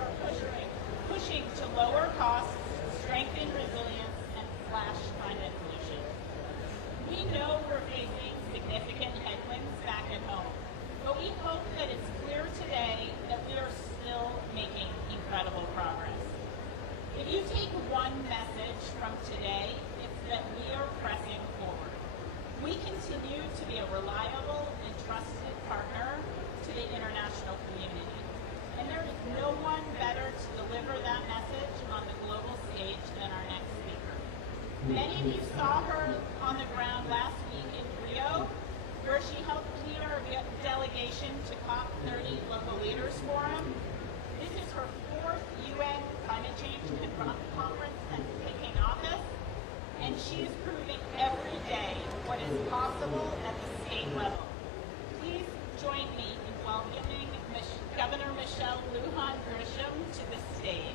are pushing to lower costs, strengthen resilience, and slash climate pollution. We know we're facing significant headwinds back at home, but we hope that it's clear today that we are still making incredible progress. If you take one message from today, it's that we are pressing forward. We continue to be a reliable and trusted partner to the international community, and there is no one better to deliver that message on the global stage than our next speaker. Many of you saw her on the ground last week in Rio, where she helped lead our delegation to Cop30 Local Leaders Forum. This is her fourth UN Climate Change Conference since taking office, and she is proving every day what is possible at the state level. Please join me in welcoming Governor Michelle Lujan Grisham to the stage.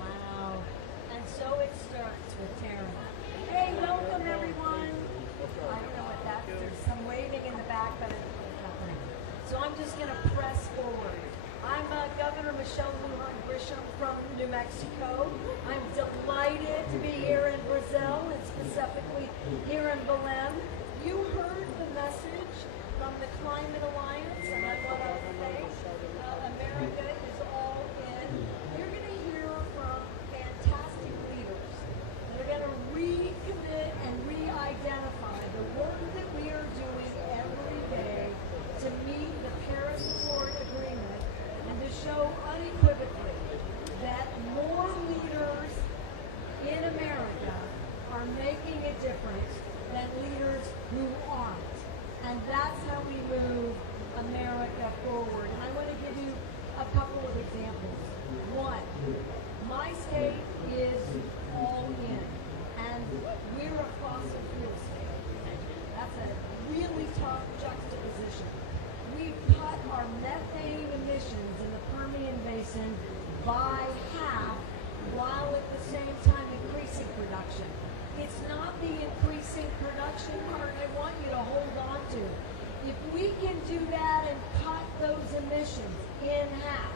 Wow. And so it starts with Taryn. Hey, welcome everyone. I don't know what that's. There's some waving in the back, but it's nothing. So I'm just going to press forward. I'm Governor Michelle Lujan Grisham from New Mexico. I'm delighted to be here in Brazil, and specifically here in Belem. You heard the message from the Climate Alliance, and I want to say America is all in. You're going to hear from fantastic leaders that are going to recommit and re-identify the work that we are doing every day to meet the Paris Accord Agreement and to show unequivocally that more leaders in America are making a difference than leaders who aren't. And that's how we move America forward. And I want to give you a couple of examples. One, my state is all in, and we're a fossil fuel state. That's a really tough juxtaposition. We've cut our methane emissions in the Permian Basin by half, while at the same time increasing production. It's not the increasing production part I want you to hold on to. If we can do that and cut those emissions in half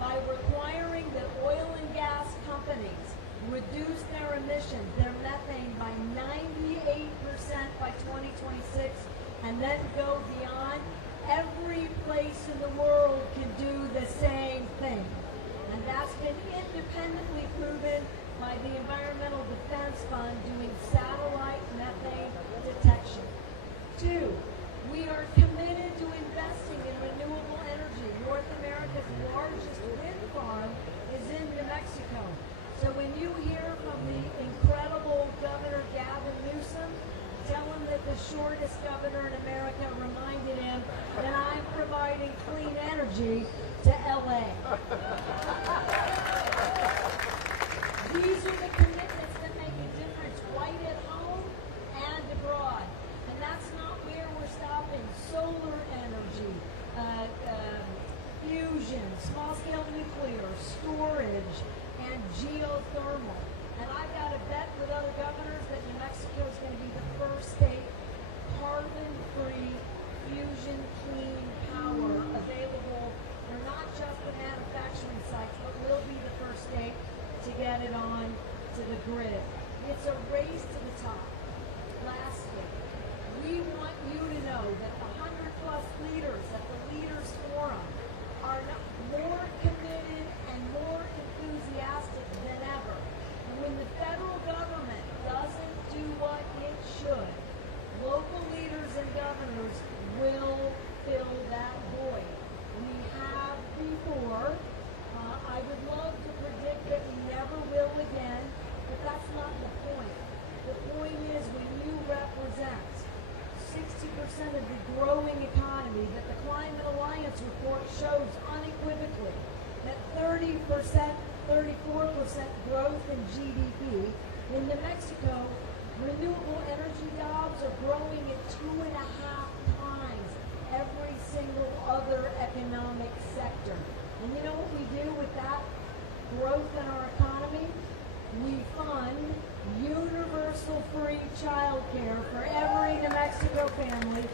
by requiring that oil and gas companies reduce their emissions, their methane, by 98% by 2026, and then go beyond, every place in the world can do the same thing. And that's been independently proven by the Environmental Defense Fund doing satellite methane detection. Two, we are committed to investing in renewable energy. North America's largest wind farm is in New Mexico. So when you hear from the incredible Governor Gavin Newsom, tell him that the shortest governor in America reminded him that I'm providing clean energy to LA. These are the commitments that make a difference right at home and abroad. And that's not where we're stopping. Solar energy, fusion, small-scale nuclear, storage, and geothermal. And I've got to bet with other governors that New Mexico is going to be the first state carbon-free fusion clean power available. They're not just the manufacturing sites, but will be the first state to get it on to the grid. It's a race to the top. Lastly, we want you to know that the 100+ leaders at the Leaders Forum are more committed and more enthusiastic than ever. And when the federal government doesn't do what it should, local leaders and governors will fill that void. We have before. I would love to predict that we never will again, but that's not the point. The point is when you represent 60% of the growing economy, that the Climate Alliance report shows unequivocally that 30%, 34% growth in GDP. In New Mexico, renewable energy jobs are growing at 2.5 times every single other economic sector. And you know what we do with that growth in our economy? We fund universal free childcare for every New Mexico family,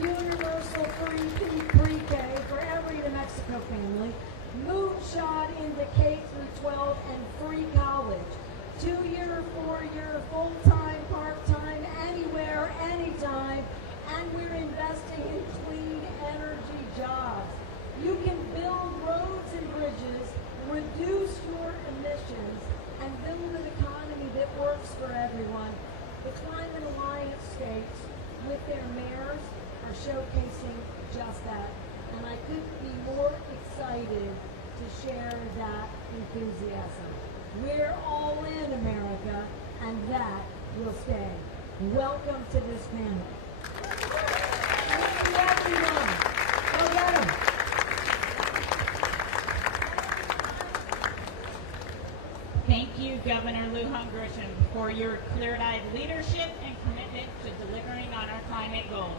universal free pre-K for every New Mexico family, moonshot into K through 12 and free college, 2-year, 4-year, full-time, part-time, anywhere, anytime, and we're investing in clean energy jobs. You can build roads and bridges, reduce your emissions, and build an economy that works for everyone. The Climate Alliance states, with their mayors, are showcasing just that. And I couldn't be more excited to share that enthusiasm. We're all in, America, and that will stay. Welcome to this panel. Thank you, everyone. Go get 'em. Thank you, Governor Lujan Grisham, for your clear-eyed leadership and commitment to delivering on our climate goals.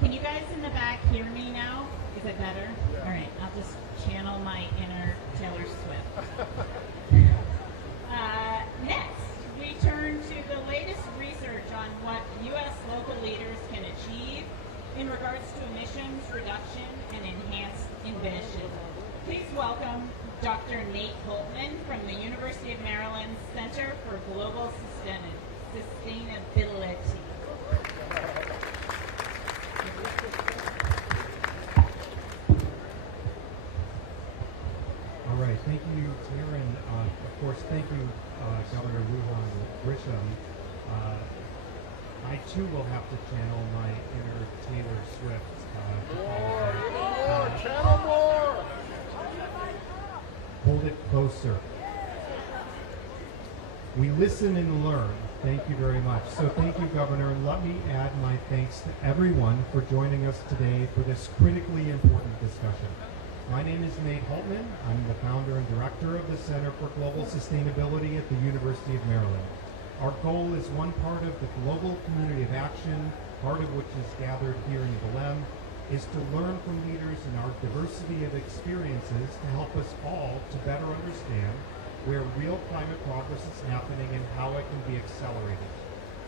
Can you guys in the back hear me now? Is it better? Yeah. All right, I'll just channel my inner Taylor Swift. Next, we turn to the latest research on what U.S. local leaders can achieve in regards to emissions reduction and enhanced ambition. Please welcome Dr. Nate Holtman from the University of Maryland Center for Global Sustainability. All right, thank you, Taryn. Of course, thank you, Governor Lujan Grisham. I too will have to channel my inner Taylor Swift. Channel more! Hold it closer. We listen and learn. Thank you very much. So thank you, Governor. And let me add my thanks to everyone for joining us today for this critically important discussion. My name is Nate Holtman. I'm the founder and director of the Center for Global Sustainability at the University of Maryland. Our goal is one part of the global community of action, part of which is gathered here in Belem, is to learn from leaders in our diversity of experiences to help us all to better understand where real climate progress is happening and how it can be accelerated.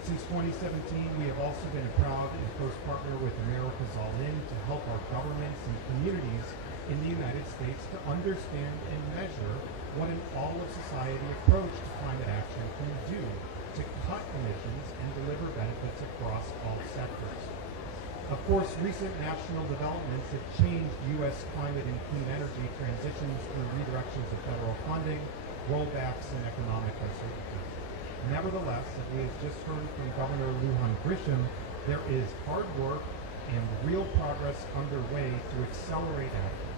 Since 2017, we have also been a proud and close partner with America's All In to help our governments and communities in the United States to understand and measure what an all-of-society approach to climate action can do to cut emissions and deliver benefits across all sectors. Of course, recent national developments have changed U.S. climate and clean energy transitions through redirections of federal funding, rollbacks, and economic uncertainty. Nevertheless, as we have just heard from Governor Lujan Grisham, there is hard work and real progress underway to accelerate action.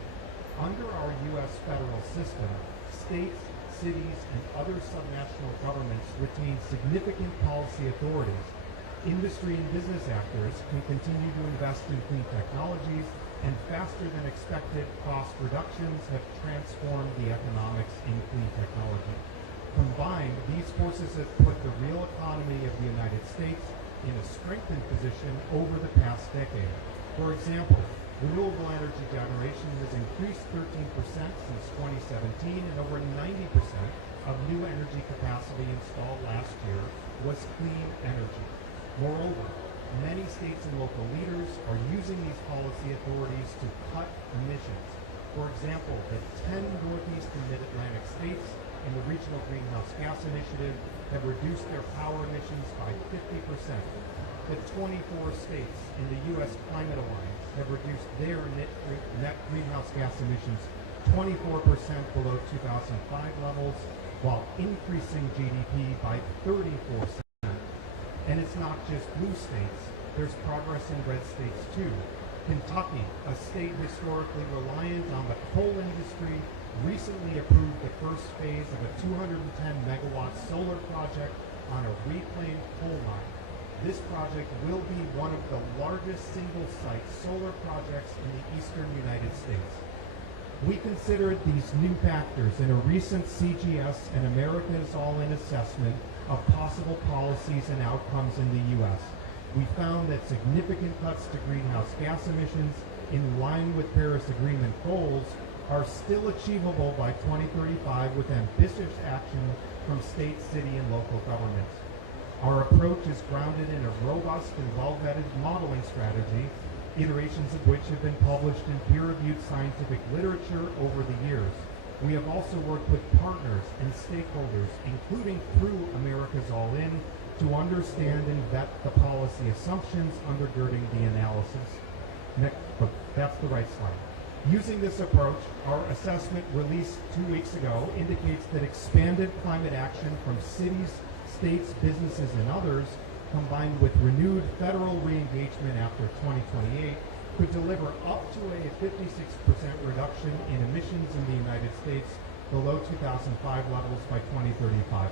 Under our U.S. federal system, states, cities, and other subnational governments retain significant policy authorities. Industry and business actors can continue to invest in clean technologies, and faster than expected cost reductions have transformed the economics in clean technology. Combined, these forces have put the real economy of the United States in a strengthened position over the past decade. For example, renewable energy generation has increased 13% since 2017, and over 90% of new energy capacity installed last year was clean energy. Moreover, many states and local leaders are using these policy authorities to cut emissions. For example, the 10 Northeast and Mid-Atlantic states in the Regional Greenhouse Gas Initiative have reduced their power emissions by 50%. The 24 states in the U.S. Climate Alliance have reduced their net greenhouse gas emissions 24% below 2005 levels, while increasing GDP by 34%. And it's not just blue states. There's progress in red states too. Kentucky, a state historically reliant on the coal industry, recently approved the first phase of a 210 megawatt solar project on a reclaimed coal mine. This project will be one of the largest single-site solar projects in the eastern United States. We considered these new factors in a recent CGS and America's All-In assessment of possible policies and outcomes in the U.S. We found that significant cuts to greenhouse gas emissions in line with Paris Agreement goals are still achievable by 2035 with ambitious action from state, city, and local governments. Our approach is grounded in a robust and well-vetted modeling strategy, iterations of which have been published in peer-reviewed scientific literature over the years. We have also worked with partners and stakeholders, including through America's All In, to understand and vet the policy assumptions undergirding the analysis. Next, that's the right slide. Using this approach, our assessment released 2 weeks ago indicates that expanded climate action from cities, states, businesses, and others, combined with renewed federal re-engagement after 2028, could deliver up to a 56% reduction in emissions in the United States below 2005 levels by 2035.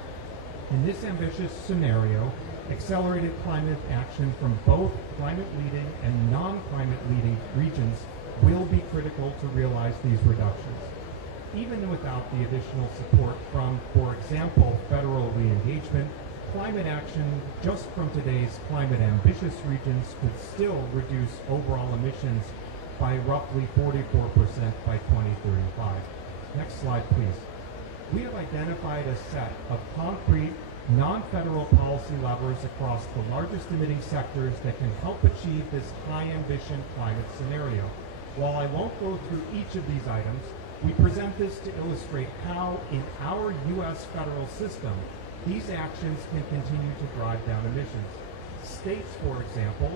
In this ambitious scenario, accelerated climate action from both climate-leading and non-climate leading regions will be critical to realize these reductions. Even without the additional support from, for example, federal re-engagement, climate action just from today's climate-ambitious regions could still reduce overall emissions by roughly 44% by 2035. Next slide, please. We have identified a set of concrete, non-federal policy levers across the largest emitting sectors that can help achieve this high-ambition climate scenario. While I won't go through each of these items, we present this to illustrate how, in our U.S. federal system, these actions can continue to drive down emissions. States, for example,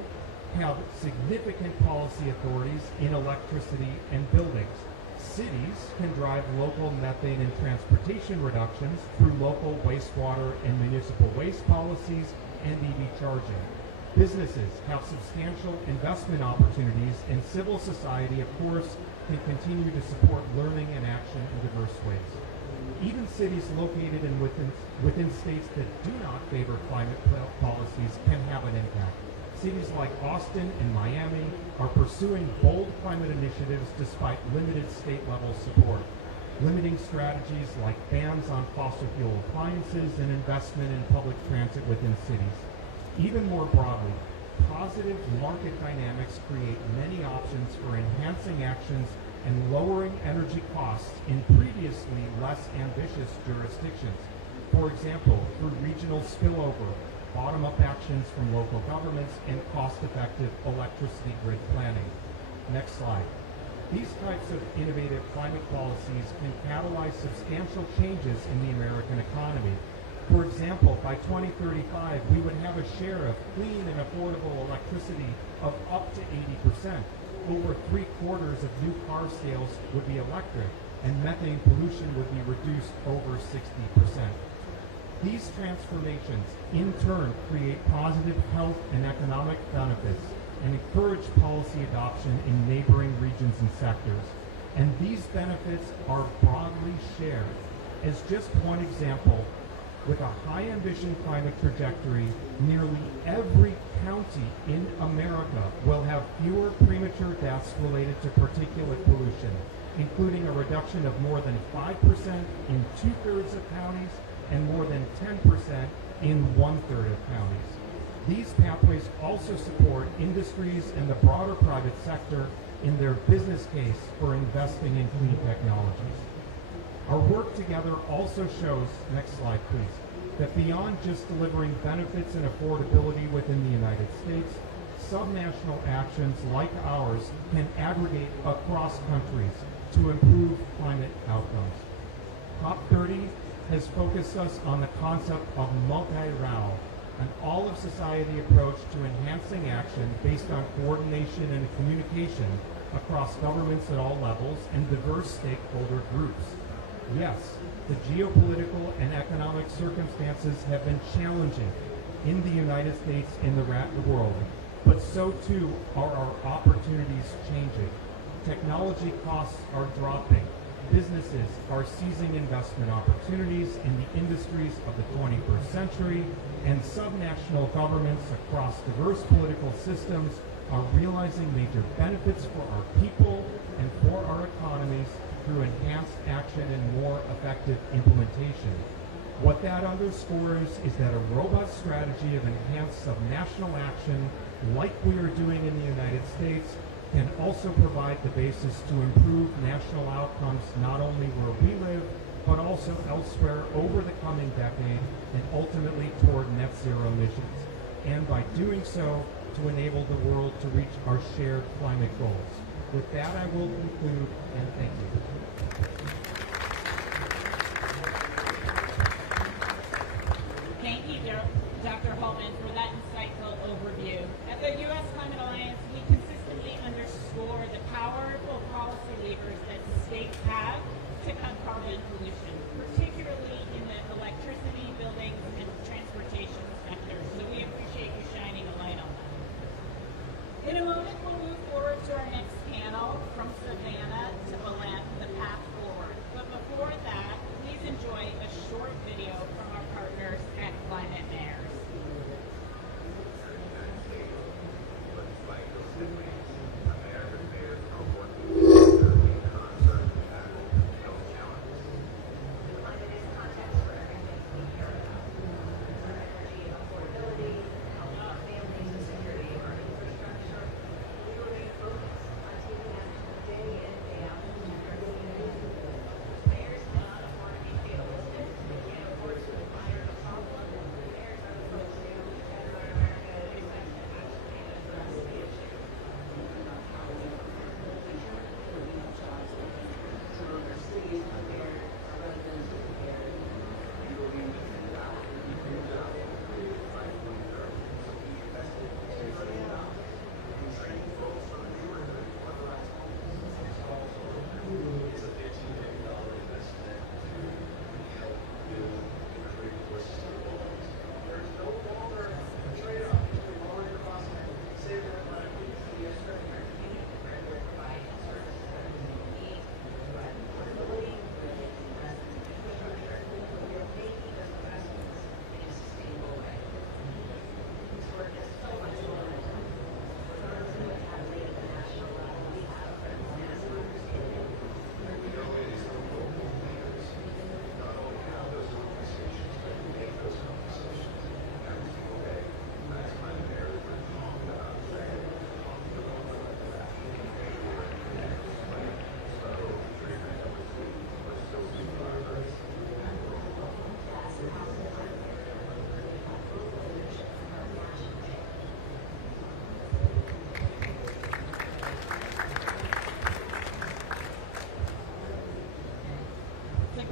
have significant policy authorities in electricity and buildings. Cities can drive local methane and transportation reductions through local wastewater and municipal waste policies and EV charging. Businesses have substantial investment opportunities, and civil society, of course, can continue to support learning and action in diverse ways. Even cities located within states that do not favor climate policies can have an impact. Cities like Austin and Miami are pursuing bold climate initiatives despite limited state-level support. Limiting strategies like bans on fossil fuel appliances and investment in public transit within cities. Even more broadly, positive market dynamics create many options for enhancing actions and lowering energy costs in previously less ambitious jurisdictions. For example, through regional spillover, bottom-up actions from local governments, and cost-effective electricity grid planning. Next slide. These types of innovative climate policies can catalyze substantial changes in the American economy. For example, by 2035, we would have a share of clean and affordable electricity of up to 80%. Over 3/4 of new car sales would be electric, and methane pollution would be reduced over 60%. These transformations, in turn, create positive health and economic benefits and encourage policy adoption in neighboring regions and sectors. And these benefits are broadly shared. As just one example, with a high-ambition climate trajectory, nearly every county in America will have fewer premature deaths related to particulate pollution, including a reduction of more than 5% in 2/3 of counties and more than 10% in 1/3 of counties. These pathways also support industries and the broader private sector in their business case for investing in clean technologies. Our work together also shows, next slide please, that beyond just delivering benefits and affordability within the United States, subnational actions like ours can aggregate across countries to improve climate outcomes. Cop30 has focused us on the concept of multi-RAL, an all-of-society approach to enhancing action based on coordination and communication across governments at all levels and diverse stakeholder groups. Yes, the geopolitical and economic circumstances have been challenging in the United States and the world, but so too are our opportunities changing. Technology costs are dropping. Businesses are seizing investment opportunities in the industries of the 21st century, and subnational governments across diverse political systems are realizing major benefits for our people and for our economies through enhanced action and more effective implementation. What that underscores is that a robust strategy of enhanced subnational action, like we are doing in the United States, can also provide the basis to improve national outcomes not only where we live, but also elsewhere over the coming decade and ultimately toward net zero emissions. And by doing so, to enable the world to reach our shared climate goals. With that, I will conclude, and thank you. Thank you, Dr. Holman, for that insightful overview. At the U.S. Climate Alliance, we consistently underscore the powerful policy levers that states have to cut carbon pollution, particularly in the electricity, buildings, and transportation sectors. So we appreciate you shining a light on that. In a moment, we'll move forward to our next panel, From Savannah to Belem, The Path Forward. But before that, please enjoy a short video from our partners at Climate Mayors.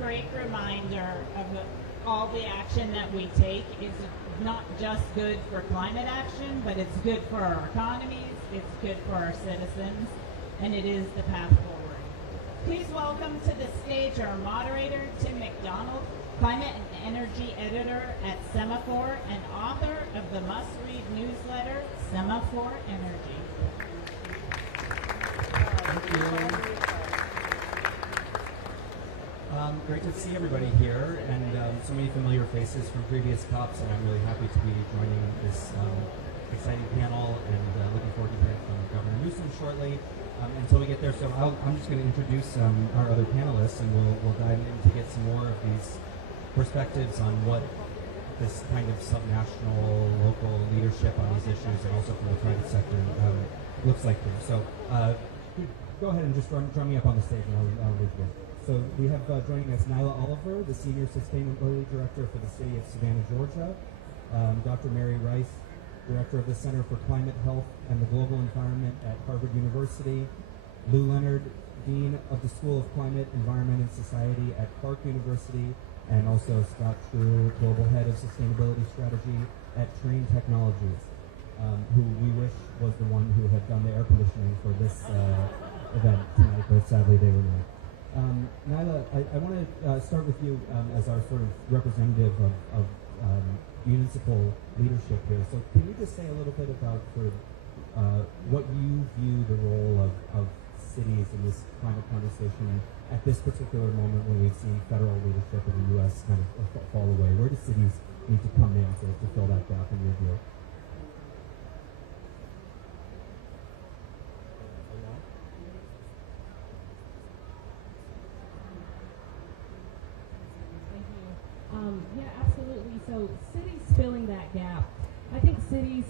Great reminder of all the action that we take is not just good for climate action, but it's good for our economies, it's good for our citizens, and it is the path forward. Please welcome to the stage our moderator, Tim McDonald, climate and energy editor at Semaphore and author of the must-read newsletter, Semaphore Energy. Thank you. Great to see everybody here, and so many familiar faces from previous COPs, and I'm really happy to be joining this exciting panel, and looking forward to hearing from Governor Newsom shortly. Until we get there, so I'm just going to introduce our other panelists, and we'll dive in to get some more of these perspectives on what this kind of subnational, local leadership on these issues, and also from the private sector, looks like here. So go ahead and just drum me up on the stage, and I'll leave you. So we have joining us Nyla Oliver, the Senior Sustainability Director for the City of Savannah, Georgia, Dr. Mary Rice, Director of the Center for Climate Health and the Global Environment at Harvard University, Lou Leonard, Dean of the School of Climate, Environment and Society at Clark University, and also Scott True, Global Head of Sustainability Strategy at Train Technologies, who we wish was the one who had done the air conditioning for this event tonight, but sadly they were not. Nyla, I want to start with you as our sort of representative of municipal leadership here. So can you just say a little bit about sort of what you view the role of cities in this climate conversation at this particular moment when we've seen federal leadership in the U.S. kind of fall away? Where do cities need to come in to fill that gap in your view? Yeah, absolutely. So cities filling that gap. I think cities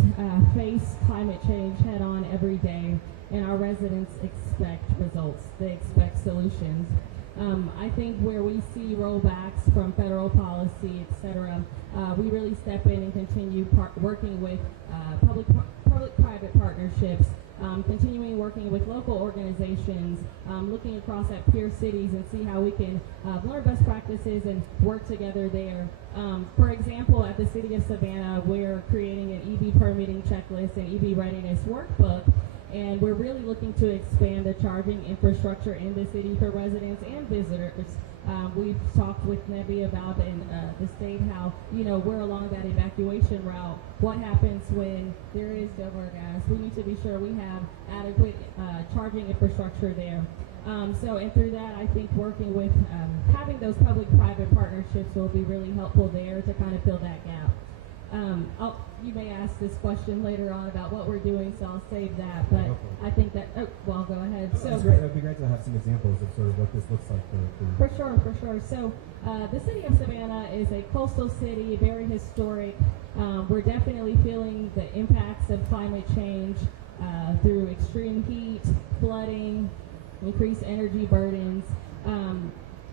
face climate change head on every day. and our residents expect results. They expect solutions. I think where we see rollbacks from federal policy, et cetera, we really step in and continue working with public-private partnerships, continuing working with local organizations, looking across at peer cities and see how we can learn best practices and work together there. For example, at the City of Savannah, we're creating an EV permitting checklist and EV readiness workbook, and we're really looking to expand the charging infrastructure in the city for residents and visitors. We've talked with Nebby about in the state how, we're along that evacuation route. What happens when there is over gas? We need to be sure we have adequate charging infrastructure there. And through that, I think working with having those public-private partnerships will be really helpful there to kind of fill that gap. You may ask this question later on about what we're doing, so I'll save that. But I think that, go ahead. So that's great. That'd be great to have some examples of sort of what this looks like for For sure. So the city of Savannah is a coastal city, very historic. We're definitely feeling the impacts of climate change through extreme heat, flooding, increased energy burdens.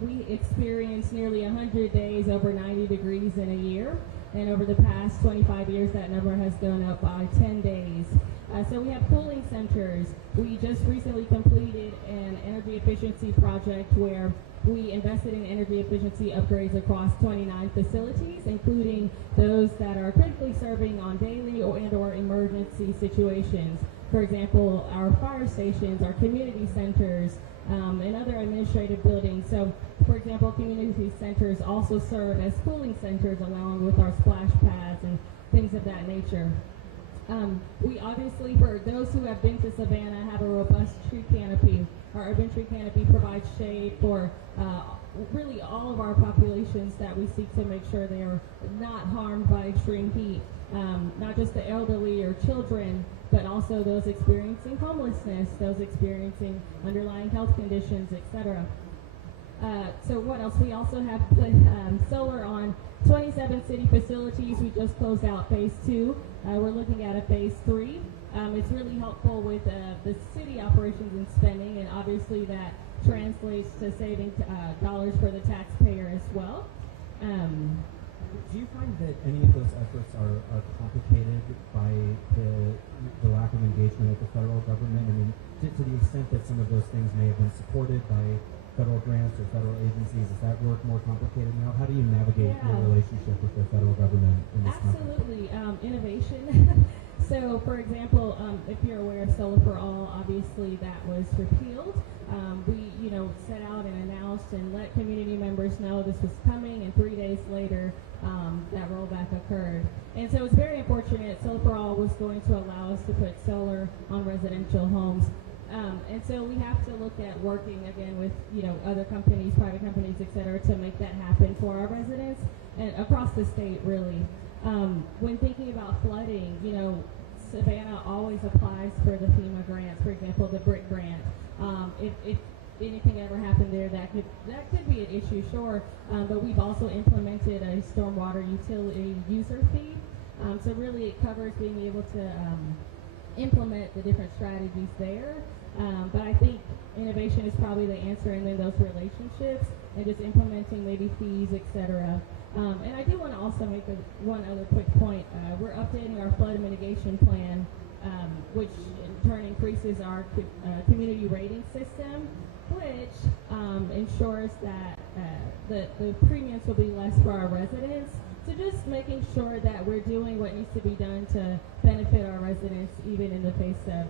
We experience nearly 100 days over 90 degrees in a year. And over the past 25 years, that number has gone up by 10 days. So we have cooling centers. We just recently completed an energy efficiency project where we invested in energy efficiency upgrades across 29 facilities, including those that are critically serving on daily or emergency situations. For example, our fire stations, our community centers, and other administrative buildings. So, for example, community centers also serve as cooling centers along with our splash pads and things of that nature. We obviously, for those who have been to Savannah, have a robust tree canopy. Our urban tree canopy provides shade for really all of our populations that we seek to make sure they are not harmed by extreme heat. Not just the elderly or children, but also those experiencing homelessness, those experiencing underlying health conditions, etc. So what else? We also have put solar on 27 city facilities. We just closed out phase 2. We're looking at a phase 3. It's really helpful with the city operations and spending, and obviously that translates to saving dollars for the taxpayer as well. Do you find that any of those efforts are complicated by the lack of engagement at the federal government? I mean, to the extent that some of those things may have been supported by federal grants or federal agencies, is that work more complicated now? How do you navigate your relationship with the federal government in this context? Absolutely. Innovation. So, for example, if you're aware of Solar for All, obviously that was repealed. We, set out and announced and let community members know this was coming, and 3 days later, that rollback occurred. And so it's very unfortunate. Solar for All was going to allow us to put solar on residential homes. And so we have to look at working again with, other companies, private companies, et cetera, to make that happen for our residents and across the state, really. When thinking about flooding, Savannah always applies for the FEMA grants, for example, the BRIC grant. If anything ever happened there, that could be an issue, sure. But we've also implemented a stormwater utility user fee. So really it covers being able to implement the different strategies there. But I think innovation is probably the answer, and then those relationships and just implementing maybe fees, etc. And I do want to also make one other quick point. We're updating our flood mitigation plan, which in turn increases our community rating system, which ensures that the premiums will be less for our residents. So just making sure that we're doing what needs to be done to benefit our residents, even in the face of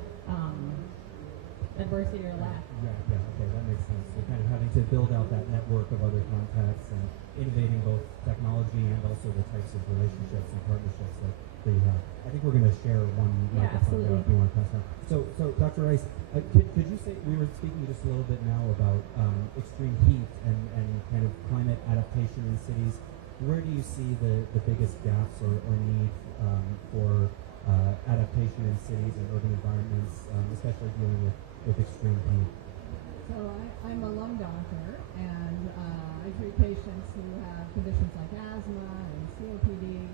adversity or lack. Yeah, okay, that makes sense. So kind of having to build out that network of other contacts and innovating both technology and also the types of relationships and partnerships that you have. I think we're going to share one microphone now if you want to pass down. So Dr. Rice, could you say, we were speaking just a little bit now about extreme heat and kind of climate adaptation in cities. Where do you see the biggest gaps or need for adaptation in cities and urban environments, especially dealing with extreme heat? So I'm a lung doctor, and I treat patients who have conditions like asthma and COPD,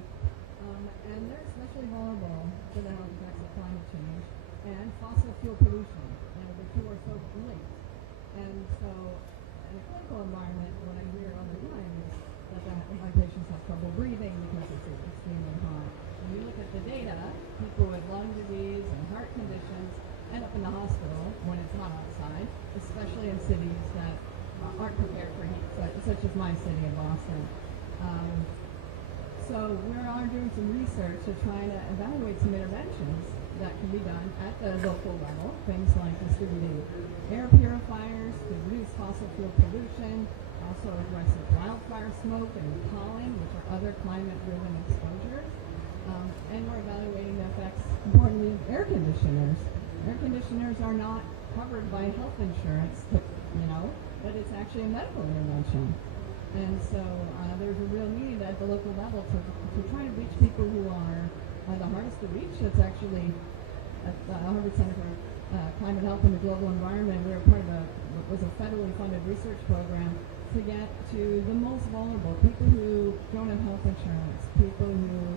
and they're especially vulnerable to the health effects of climate change. and fossil fuel pollution. The two are so linked. And so in a clinical environment, what I hear all the time is that my patients have trouble breathing because it's extremely hot. When you look at the data, people with lung disease and heart conditions end up in the hospital when it's hot outside, especially in cities that aren't prepared for heat, such as my city of Boston. So we are doing some research to try to evaluate some interventions that can be done at the local level, things like distributing air purifiers to reduce fossil fuel pollution, also addressing wildfire smoke and pollen, which are other climate-driven exposures. And we're evaluating the effects, importantly, of air conditioners. Air conditioners are not covered by health insurance, but it's actually a medical intervention. And so there's a real need at the local level to try to reach people who are the hardest to reach. It's actually at the Harvard Center for Climate Health and the Global Environment. We were part of what was a federally funded research program to get to the most vulnerable, people who don't have health insurance, people who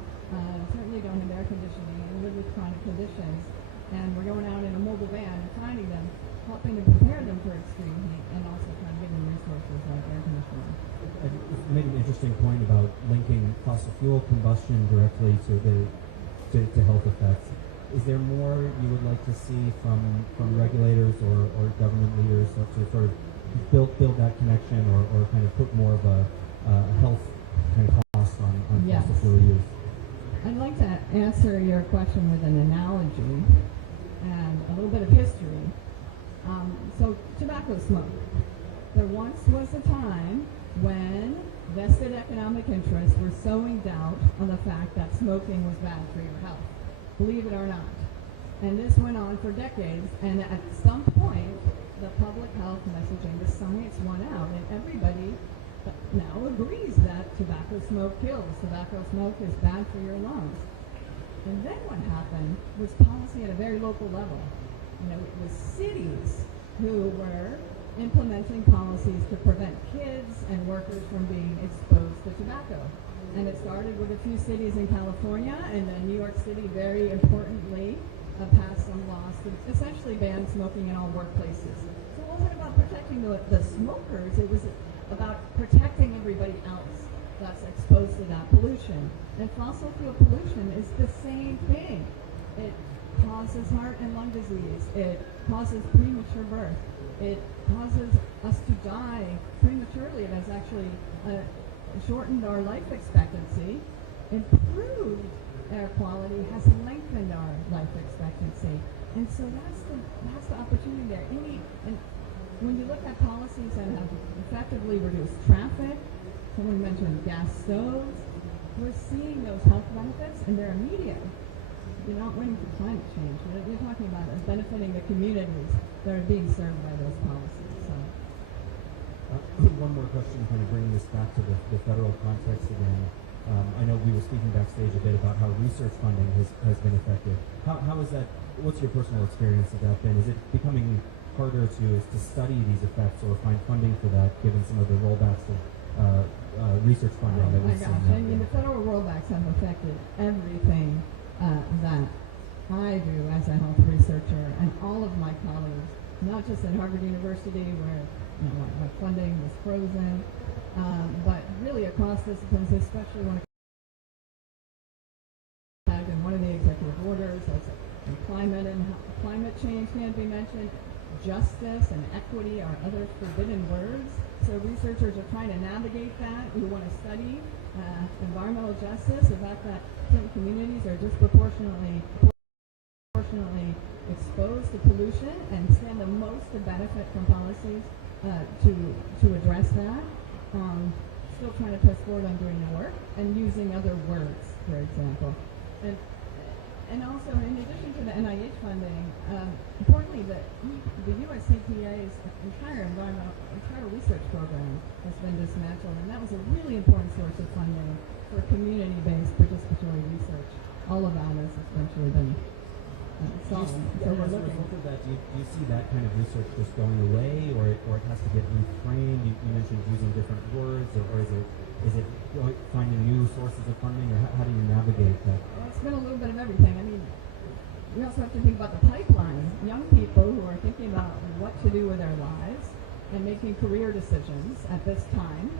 certainly don't have air conditioning and live with chronic conditions. And we're going out in a mobile van and finding them, helping to prepare them for extreme heat, and also trying to give them resources like air conditioning. You made an interesting point about linking fossil fuel combustion directly to health effects. Is there more you would like to see from regulators or government leaders to sort of build that connection or kind of put more of a health kind of cost on Yes. fossil fuel use? I'd like to answer your question with an analogy and a little bit of history. So tobacco smoke. There once was a time when vested economic interests were sowing doubt on the fact that smoking was bad for your health, believe it or not. And this went on for decades, and at some point, the public health messaging, the science won out, and everybody now agrees that tobacco smoke kills. Tobacco smoke is bad for your lungs. And then what happened was policy at a very local level. It was cities who were implementing policies to prevent kids and workers from being exposed to tobacco. And it started with a few cities in California, and then New York City, very importantly, passed some laws to essentially ban smoking in all workplaces. So it wasn't about protecting the smokers, it was about protecting everybody else that's exposed to that pollution. And fossil fuel pollution is the same thing. It causes heart and lung disease. It causes premature birth. It causes us to die prematurely. It has actually shortened our life expectancy. Improved air quality has lengthened our life expectancy. And so that's the opportunity there. And when you look at policies that have effectively reduced traffic, someone mentioned gas stoves, we're seeing those health benefits, and they're immediate. You're not waiting for climate change. You're talking about it benefiting the communities that are being served by those policies. So. One more question, kind of bringing this back to the federal context again. I know we were speaking backstage a bit about how research funding has been affected. How is that? What's your personal experience of that been? Is it becoming harder to study these effects or find funding for that, given some of the rollbacks of research funding that we've seen? I mean, the federal rollbacks have affected everything that I do as a health researcher, and all of my colleagues, not just at Harvard University, where my funding was frozen, but really across disciplines, especially when it comes in one of the executive orders, and climate change can't be mentioned. Justice and equity are other forbidden words. So researchers are trying to navigate that. We want to study environmental justice, the fact that certain communities are disproportionately exposed to pollution and stand the most to benefit from policies to address that. Still trying to press forward on doing the work and using other words, for example. And also, in addition to the NIH funding, importantly, the US EPA's entire research program has been dismantled, and that was a really important source of funding for community-based participatory research. All of that has essentially been solved. So we're as a looking. result of that, do you see that kind of research just going away, or it has to get reframed? You mentioned using different words, or is it finding new sources of funding, or how do you navigate that? Well, it's been a little bit of everything. I mean, we also have to think about the pipeline career decisions at this time.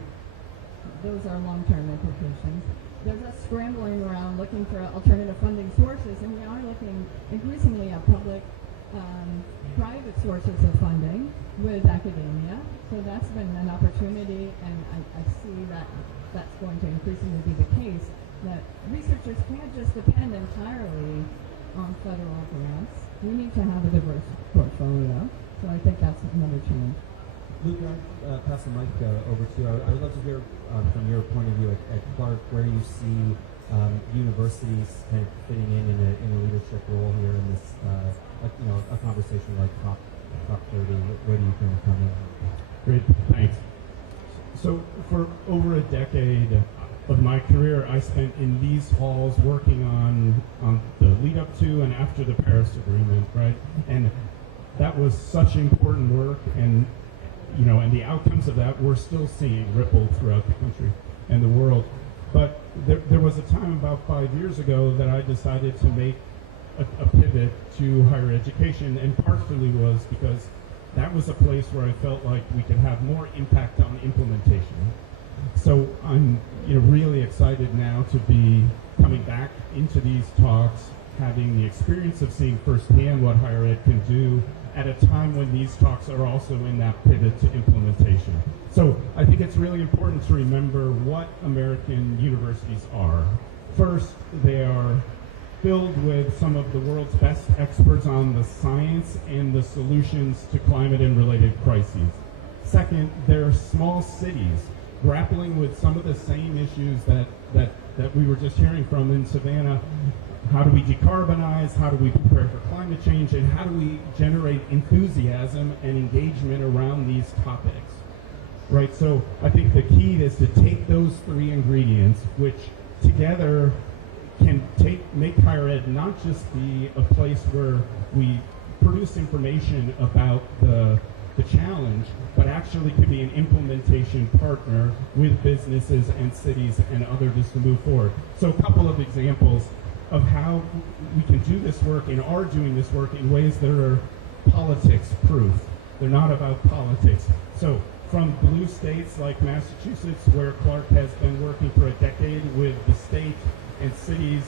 Those are long-term implications. There's us scrambling around looking for alternative funding sources, and we are looking increasingly at public, private sources of funding with academia. So that's been an opportunity, and I see that that's going to increasingly be the case, that researchers can't just depend entirely on federal grants. We need to have a diverse portfolio. So I think that's another change. Luke, I'll pass the mic over to you. I would love to hear from your point of view at Clark where you see universities kind of fitting in a leadership role here in this, a conversation like Cop30. Where do you think come in? Great, thanks. So for over a decade of my career, I spent in these halls working on the lead up to and after the Paris Agreement, right? And that was such important work, and the outcomes of that we're still seeing rippled throughout the country and the world. But there was a time about 5 years ago that I decided to make a pivot to higher education, and partially was because that was a place where I felt like we could have more impact on implementation. So I'm really excited now to be coming back into these talks, having the experience of seeing firsthand what higher ed can do at a time when these talks are also in that pivot to implementation. So I think it's really important to remember what American universities are. First, they are filled with some of the world's best experts on the science and the solutions to climate and related crises. Second, they're small cities grappling with some of the same issues that we were just hearing from in Savannah. How do we decarbonize? How do we prepare for climate change? And how do we generate enthusiasm and engagement around these topics? Right, so I think the key is to take those three ingredients, which together can make higher ed not just be a place where we produce information about the challenge, but actually could be an implementation partner with businesses and cities and others to move forward. So a couple of examples of how we can do this work and are doing this work in ways that are politics proof. They're not about politics. So from blue states like Massachusetts, where Clark has been working for a decade with the state and cities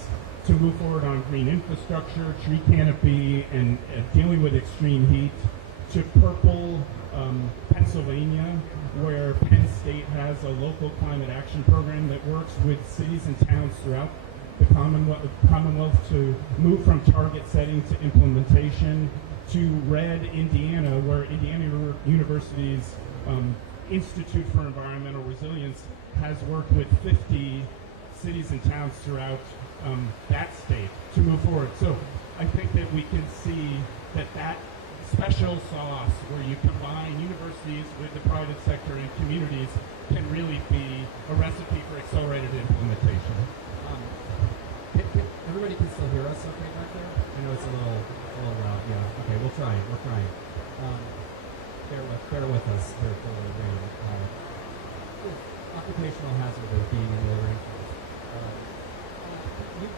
to move forward on green infrastructure, tree canopy, and dealing with extreme heat, to purple Pennsylvania, where Penn State has a local climate action program that works with cities and towns throughout the Commonwealth to move from target setting to implementation, to red Indiana, where Indiana University's Institute for Environmental Resilience has worked with 50 cities and towns throughout that state to move forward. So I think that we can see that special sauce where you combine universities with the private sector and communities can really be a recipe for accelerated implementation. Everybody can still hear us okay back there? I know it's a little loud. Yeah, okay, we're trying. Bear with us for the rain. Occupational hazard of being in the rain.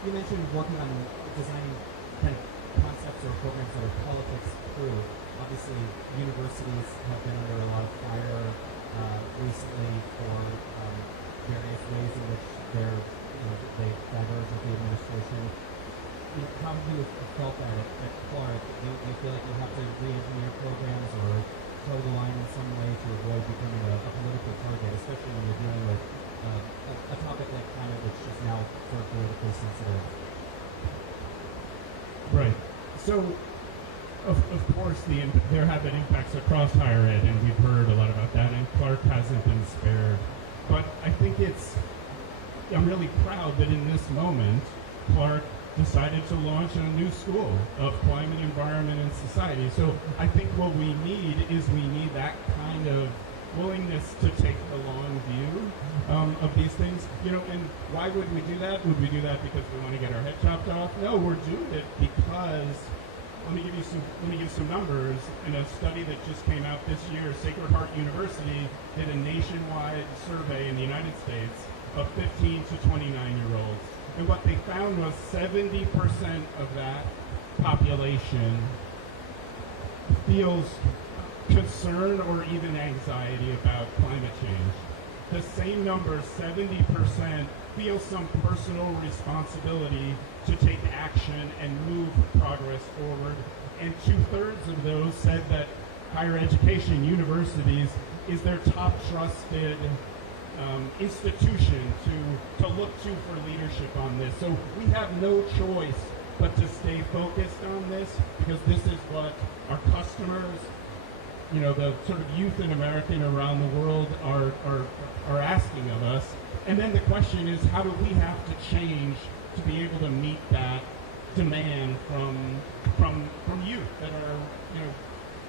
You mentioned working on designing kind of concepts or programs that are politics proof. Obviously, universities have been under a lot of fire recently for various ways in which they diverge with the administration. How have you felt that at Clark? Do you feel like you have to re-engineer programs or toe the line in some way to avoid becoming a political target, especially when you're dealing with a topic like climate, which is now sort of politically sensitive? Right. So, of course, there have been impacts across higher ed, and we've heard a lot about that, and Clark hasn't been spared. But I think I'm really proud that in this moment, Clark decided to launch a new school of climate, environment, and society. So I think what we need that kind of willingness to take the long view of these things. And why would we do that? Would we do that because we want to get our head chopped off? No, we're doing it because, let me give some numbers. In a study that just came out this year, Sacred Heart University did a nationwide survey in the United States of 15 to 29-year-olds. And what they found was 70% of that population feels concern or even anxiety about climate change. The same number, 70%, feel some personal responsibility to take action and move progress forward. And 2/3 of those said that higher education, universities, is their top trusted institution to look to for leadership on this. So we have no choice but to stay focused on this, because this is what our customers, you know, the sort of youth in America and around the world are asking of us. And then the question is, how do we have to change to be able to meet that demand from youth that are, you know,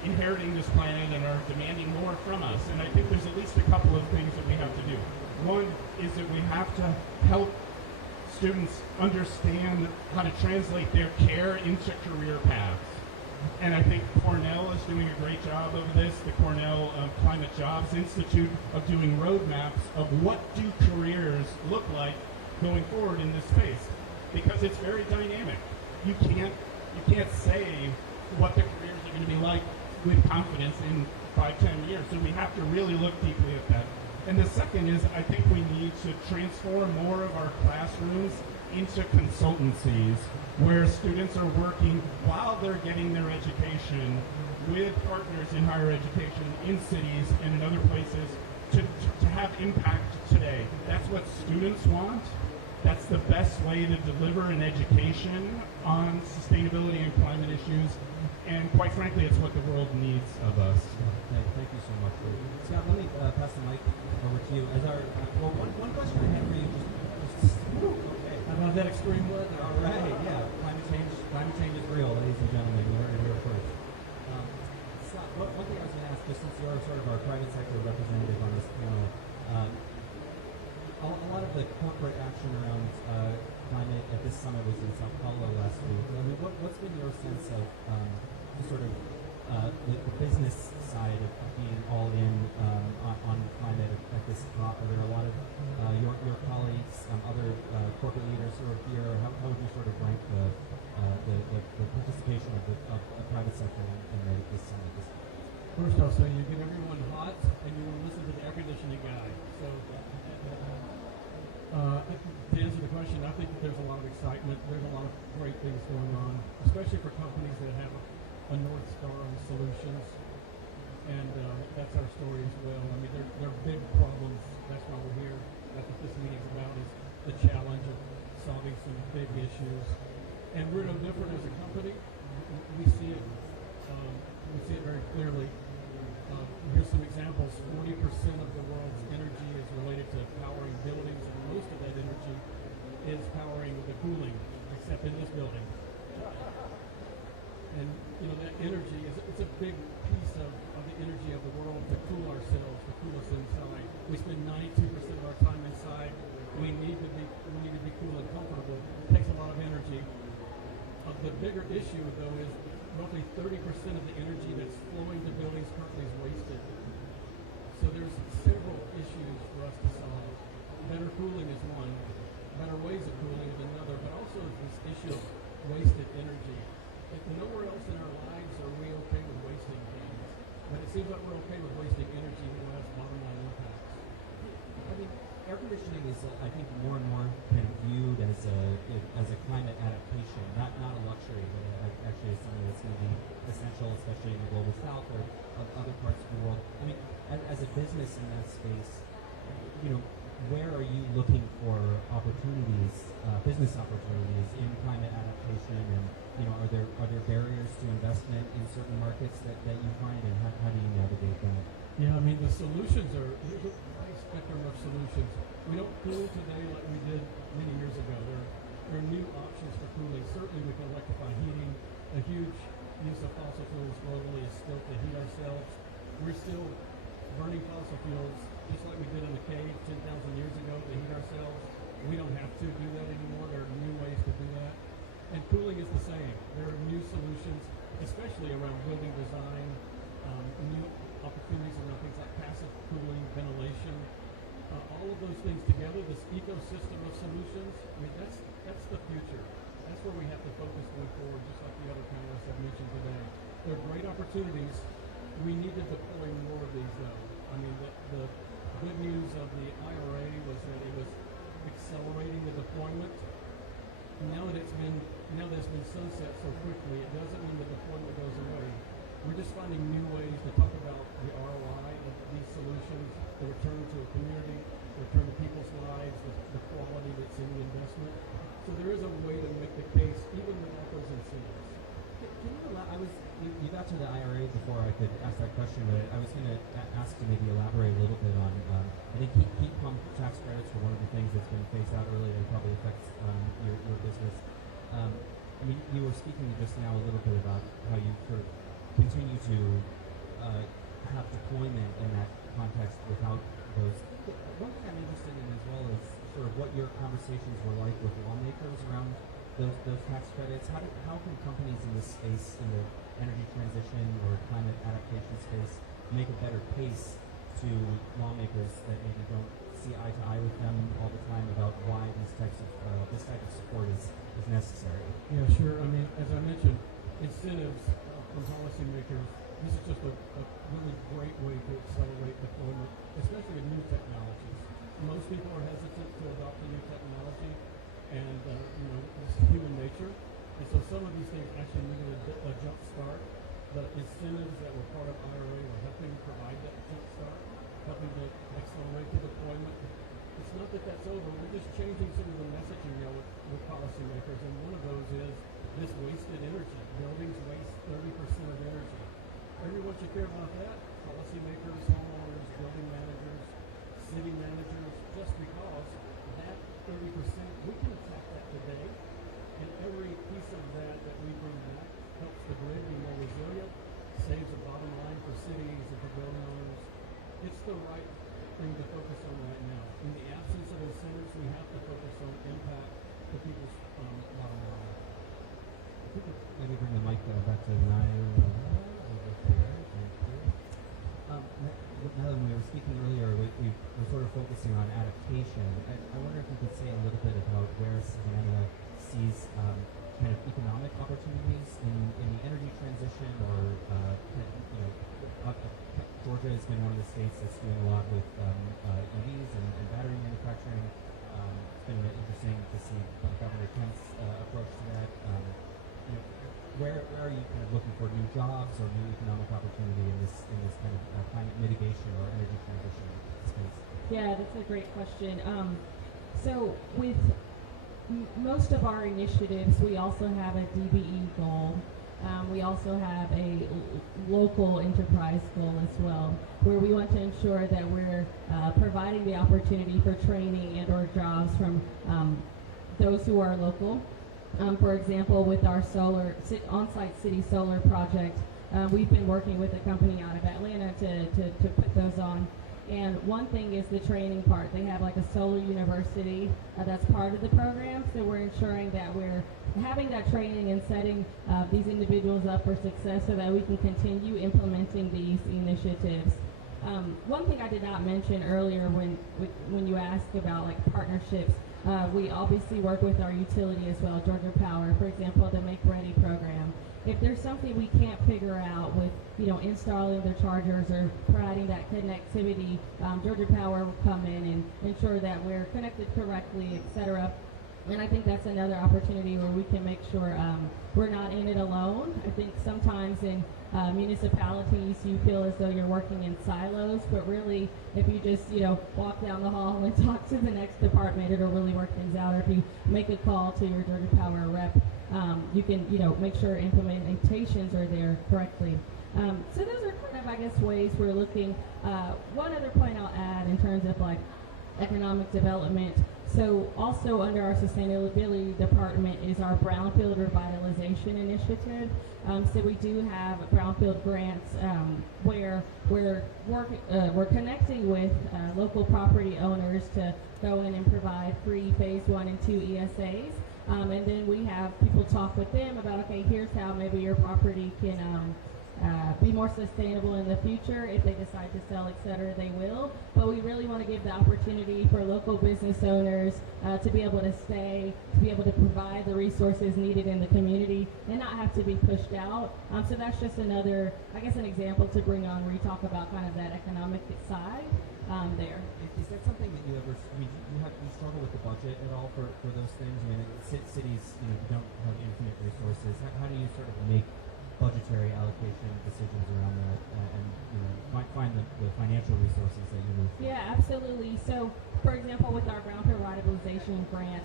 inheriting this planet and are demanding more from us? And I think there's at least a couple of things that we have to do. One is that we have to help students understand how to translate their care into career paths. And I think Cornell is doing a great job of this, the Cornell Climate Jobs Institute, of doing roadmaps of what do careers look like going forward in this space, because it's very dynamic. You can't say what the careers are going to be like with confidence in 5-10 years. So we have to really look deeply at that. And the second is, I think we need to transform more of our classrooms into consultancies where students are working while they're getting their education with partners in higher education in cities and in other places to have impact today. That's what students want. That's the best way to deliver an education on sustainability and climate issues. And quite frankly, it's what the world needs of us. Thank you so much. Scott, let me pass the mic over to you. As our one question I had for you, just okay. How about that extreme weather? All right, yeah. Climate change is real, ladies and gentlemen. You heard it here first. Scott, one thing I was going to ask, just since you're sort of our private sector representative on this panel, a lot of the corporate action around climate at this summit was in Sao Paulo last week. I mean, what's been your sense of the sort of the business side of being all in on climate at this COP? Are there a lot of your colleagues, other corporate leaders who are here? How would you sort of rank the participation of the private sector in this summit? First, I'll say you get everyone hot, and you will listen to the air conditioning guy. So, to answer the question, I think that there's a lot of excitement. There's a lot of great things going on, especially for companies that have a North Star on solutions. And that's our story as well. I mean, they're big problems. That's why we're here. That's what this meeting's about, is the challenge of solving some big issues. And we're no different as a company. We see it. We see it very clearly. Here's some examples. 40% of the world's energy is related to powering buildings, and most of that energy is powering the cooling, except in this building. And you know, that energy it's a big piece of the energy of the world to cool ourselves, to cool us inside. We spend 92% of our time inside. We need to be cool and comfortable. It takes a lot of energy. The bigger issue, though, is roughly 30% of the energy that's flowing to buildings currently is wasted. So there's several issues for us to solve. Better cooling is one. Better ways of cooling is another. But also this issue of wasted energy. Nowhere else in our lives are we okay with wasting things. But it seems like we're okay with wasting energy who has bottom line impacts. I mean, air conditioning is, I think, more and more kind of viewed as a climate adaptation, not a luxury, but actually as something that's going to be essential, especially in the global south or other parts of the world. I mean, as a business in that space, you know, where are you looking for opportunities, business opportunities in climate adaptation, and you know, are there barriers to investment in certain markets that you find, and how do you navigate that? Yeah, I mean, the solutions there's a wide spectrum of solutions. We don't cool today like we did many years ago. There are new options for cooling. Certainly we can electrify heating. A huge use of fossil fuels globally is still to heat ourselves. We're still burning fossil fuels just like we did in the cave 10,000 years ago to heat ourselves. We don't have to do that anymore. There are new ways to do that. And cooling is the same. There are new solutions, especially around building design, new opportunities around things like passive cooling, ventilation, all of those things together, this ecosystem of solutions, I mean, that's the future. That's where we have to focus going forward, just like the other panelists have mentioned today. There are great opportunities, We need to deploy more of these, though. I mean, the good news of the IRA was that it was accelerating the deployment. Now that it's been sunset so quickly, it doesn't mean the deployment goes away. We're just finding new ways to talk about the ROI of these solutions, the return to a community, the return to people's lives, the quality that's in the investment. So there is a way to make the case, even without those incentives. Can you you got to the IRA before I could ask that question, but I was going to ask to maybe elaborate a little bit on, I think heat pump tax credits were one of the things that's been phased out early and probably affects your business. I mean, you were speaking just now a little bit about how you sort of continue to have deployment in that context without those. One thing I'm interested in as well is sort of what your conversations were like with lawmakers around those tax credits. How can companies in this space, in the energy transition or climate adaptation space, make a better case to lawmakers that maybe don't see eye to eye with them all the time about why this type of support is necessary? Yeah, sure. I mean, as I mentioned, incentives from policymakers. This is just a really great way to accelerate deployment, especially of new technologies. Most people are hesitant to adopt a new technology, and it's human nature. And so some of these things actually needed a jump start. The incentives that were part of IRA were helping provide that jump start, helping to accelerate the deployment. It's not that that's over. We're just changing some of the messaging now with policymakers, and one of those is this wasted energy. Buildings waste 30% of energy. Everyone should care about that. Policymakers, homeowners, building managers, city managers, just because that 30%, we can attack that today, and every piece of that we bring back helps the grid be more resilient, saves the bottom line for cities and for building owners. It's the right thing to focus on right now. In the absence of incentives, we have to focus on impact to people's bottom line. If we could maybe bring the mic back to Niall over there. Thank you. Now that we were speaking earlier, we were sort of focusing on adaptation. I wonder if you could say a little bit about where Savannah sees kind of economic opportunities in the energy transition, or Georgia has been one of the states that's doing a lot with EVs and battery manufacturing. It's been interesting to see Governor Kemp's approach to that. Where are you kind of looking for new jobs or new economic opportunity in this kind of climate mitigation or energy transition space? Yeah, that's a great question. So with most of our initiatives, we also have a DBE goal. We also have a local enterprise goal as well, where we want to ensure that we're providing the opportunity for training and or jobs from those who are local. For example, with our on-site city solar project, we've been working with a company out of Atlanta to put those on. And one thing is the training part. They have like a solar university that's part of the program, so we're ensuring that we're having that training and setting these individuals up for success so that we can continue implementing these initiatives. One thing I did not mention earlier when you asked about like partnerships, we obviously work with our utility as well, Georgia Power, for example, the Make Ready program. If there's something we can't figure out with, installing the chargers or providing that connectivity, Georgia Power will come in and ensure that we're connected correctly, et cetera. And I think that's another opportunity where we can make sure we're not in it alone. I think sometimes in municipalities you feel as though you're working in silos, but really if you just walk down the hall and talk to the next department, it'll really work things out. Or if you make a call to your Georgia Power rep, you can make sure implementations are there correctly. So those are kind of, I guess, ways we're looking. One other point I'll add in terms of like economic development. So also under our sustainability department is our brownfield revitalization initiative. So we do have brownfield grants where we're connecting with local property owners to go in and provide free phase 1 and 2 ESAs. And then we have people talk with them about, okay, here's how maybe your property can be more sustainable in the future. If they decide to sell, et cetera, they will. But we really want to give the opportunity for local business owners to be able to stay, to be able to provide the resources needed in the community and not have to be pushed out. So that's just another, I guess, an example to bring on where you talk about kind of that economic side there. Is that something that you ever? I mean, you struggle with the budget at all for those things? I mean, cities, don't have infinite resources. How do you sort of make budgetary allocation decisions around that, and find the financial resources that you need? Yeah, absolutely. So, for example, with our ground revitalization grant,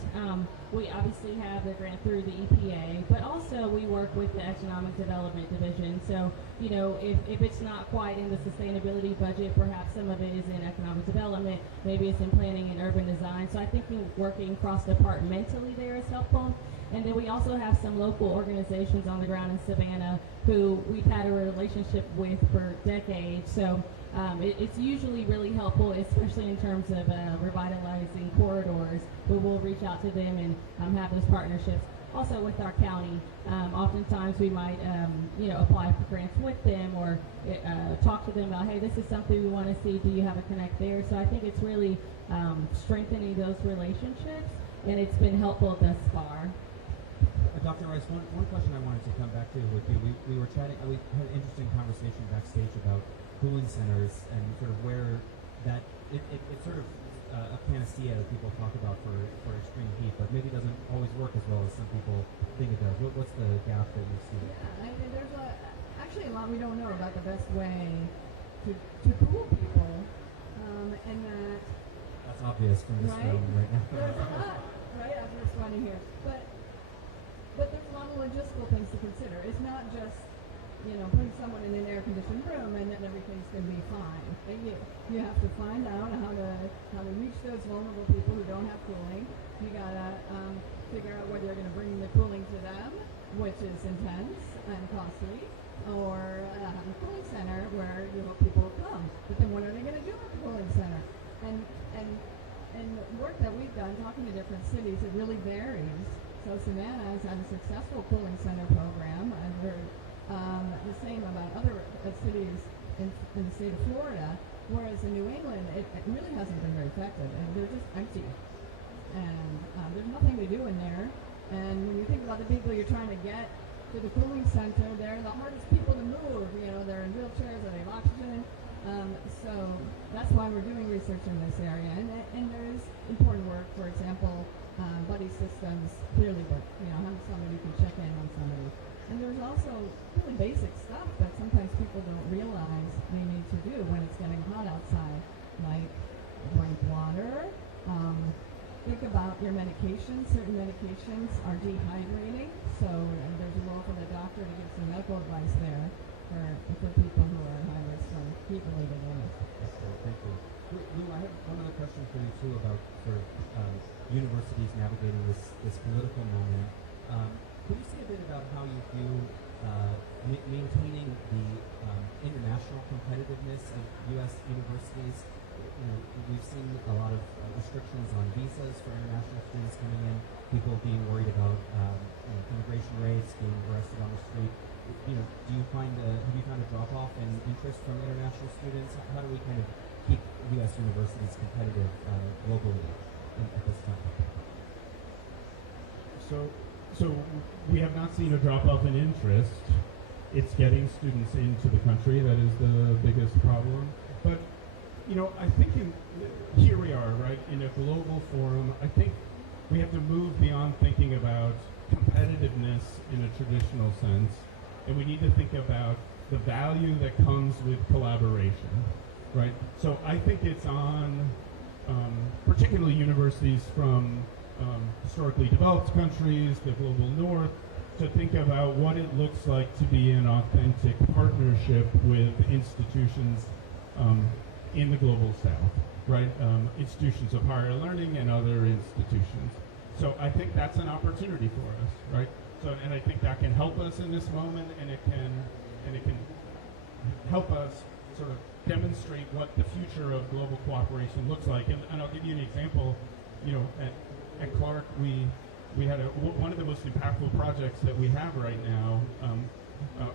we obviously have the grant through the EPA, but also we work with the Economic Development Division. So, if it's not quite in the sustainability budget, perhaps some of it is in economic development, maybe it's in planning and urban design. So I think working cross-departmentally there is helpful. And then we also have some local organizations on the ground in Savannah who we've had a relationship with for decades. So it's usually really helpful, especially in terms of revitalizing corridors, where we'll reach out to them and have those partnerships. Also with our county, oftentimes we might, apply for grants with them or talk to them about, hey, this is something we want to see. Do you have a connect there? So I think it's really strengthening those relationships, and it's been helpful thus far. Dr. Rice, one question I wanted to come back to with you. We were chatting, we had an interesting conversation backstage about cooling centers and sort of where that, it's sort of a panacea that people talk about for extreme heat, but maybe doesn't always work as well as some people think it does. What's the gap that you see? Yeah, I mean, there's actually a lot we don't know about the best way to cool people, and that's obvious from this right? room right now. There's a lot, right? After responding here, but there's a lot of logistical things to consider. It's not just, putting someone in an air-conditioned room and then everything's going to be fine. You have to find out how to reach those vulnerable people who don't have cooling. You gotta figure out whether you're going to bring the cooling to them, which is intense and costly, or have a cooling center where you hope people will come. But then what are they going to do at the cooling center? And work that we've done, talking to different cities, it really varies. So Savannah has had a successful cooling center program. I've heard the same about other cities in the state of Florida, whereas in New England, it really hasn't been very effective, and they're just empty. And there's nothing to do in there. And when you think about the people you're trying to get to the cooling center, they're the hardest people to move. They're in wheelchairs, they have oxygen. So that's why we're doing research in this area. And there's important work, for example, buddy systems clearly work. Having somebody who can check in on somebody. And there's also really basic stuff that sometimes people don't realize they need to do when it's getting hot outside, like drink water. Think about your medications. Certain medications are dehydrating, so there's a role for the doctor to give some medical advice there for people who are high risk from heat-related illness. That's great, thank you. Lou, I have one other question for you too about sort of universities navigating this political moment. Could you say a bit about how you view maintaining the international competitiveness of U.S. universities? We've seen a lot of restrictions on visas for international students coming in, people being worried about immigration rates, being arrested on the street. Do you have you found a drop-off in interest from international students? How do we kind of keep U.S. universities competitive globally at this time? So we have not seen a drop-off in interest. It's getting students into the country that is the biggest problem. But I think here we are, right, in a global forum. I think we have to move beyond thinking about competitiveness in a traditional sense, and we need to think about the value that comes with collaboration, right? So I think it's on particularly universities from historically developed countries, the global north, to think about what it looks like to be in authentic partnership with institutions in the global south, right? Institutions of higher learning and other institutions. So I think that's an opportunity for us, right? So, and I think that can help us in this moment, and it can help us sort of demonstrate what the future of global cooperation looks like. And I'll give you an example. At Clark, we had one of the most impactful projects that we have right now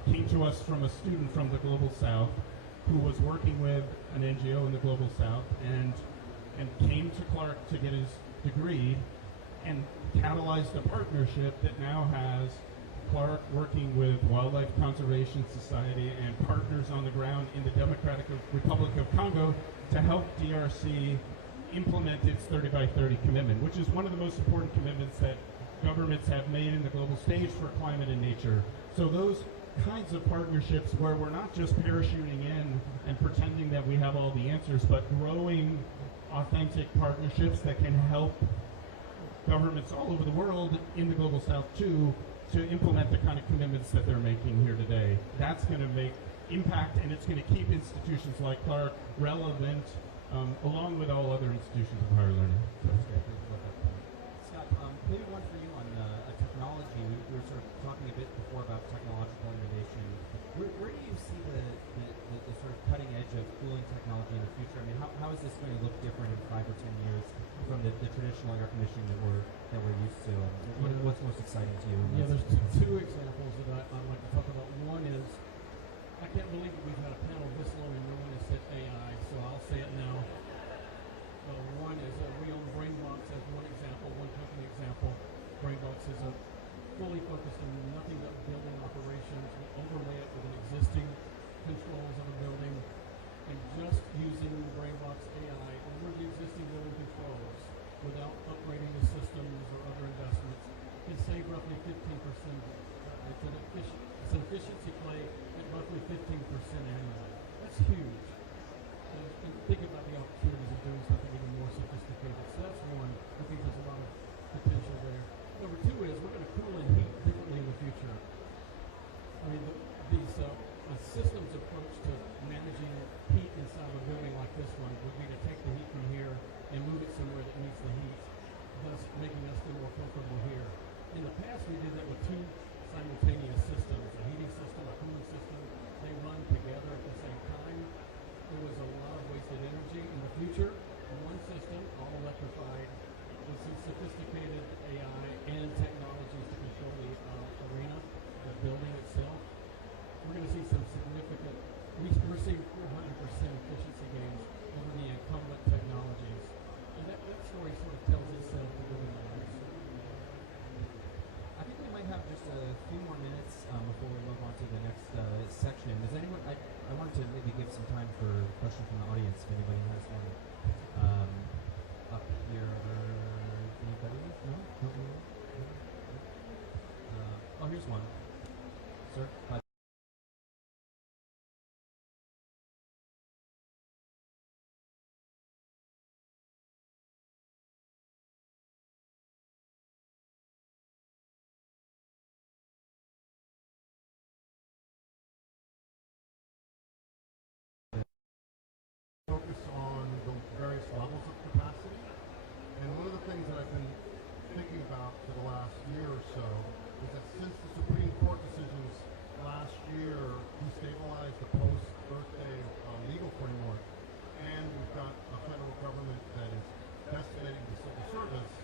came to us from a student from the Global South who was working with an NGO in the Global South and came to Clark to get his degree and catalyzed a partnership that now has Clark working with Wildlife Conservation Society and partners on the ground in the Democratic Republic of Congo to help DRC implement its 30 by 30 commitment, which is one of the most important commitments that governments have made in the global stage for climate and nature. So those kinds of partnerships where we're not just parachuting in and pretending that we have all the answers, but growing authentic partnerships that can help governments all over the world in the Global South too to implement the kind of commitments that they're making here today. That's going to make impact, and it's going to keep institutions like Clark relevant along with all other institutions of higher learning. Scott, maybe one for you on technology. We were sort of talking a bit before about technological innovation. Where do you see the sort of cutting edge of cooling technology in the future? I mean, how is this going to look different in 5 or 10 years from the traditional air conditioning that we're used to? What's most exciting to you? Yeah, there's two examples that I'd like to talk about. One is, I can't believe that we've had a panel this long and no one has said AI, so I'll say it now. One is we own BrainBox as one example, one company example. BrainBox is fully focused on nothing but building operations. We overlay it with an existing controls of a building and just using BrainBox AI over the existing building controls without upgrading the systems or other investments can save roughly 15%. It's an efficiency play at roughly 15% annually. That's huge. And think about the opportunities of doing something even more sophisticated. So that's one. I think there's a lot of potential there. Number two is we're going to cool and heat differently in the future. I mean, these systems approach to managing heat inside of a building like this one would be to take the heat from here and move it somewhere that needs the heat, thus making us feel more comfortable here. In the past, we did that with two simultaneous systems, a heating system, a cooling system. They run together at the same time. There was a lot of wasted energy. In the future, one system, all electrified, with some sophisticated AI and technologies to control the arena, the building itself. We're going to see some significant, we're seeing 400% efficiency gains over the incumbent technologies. And that story sort of tells itself to building lives. I think we might have just a few more minutes before we move on to the next section. Does anyone? I wanted to maybe give some time for questions from the audience. If anybody has one up here, anybody? No? Oh, here's one, sir. Focus on the various levels of capacity. And one of the things that I've been thinking about for the last year or so is that since the Supreme Court decisions last year destabilized the post-birthday legal framework, and we've got a federal government that is decimating the civil service,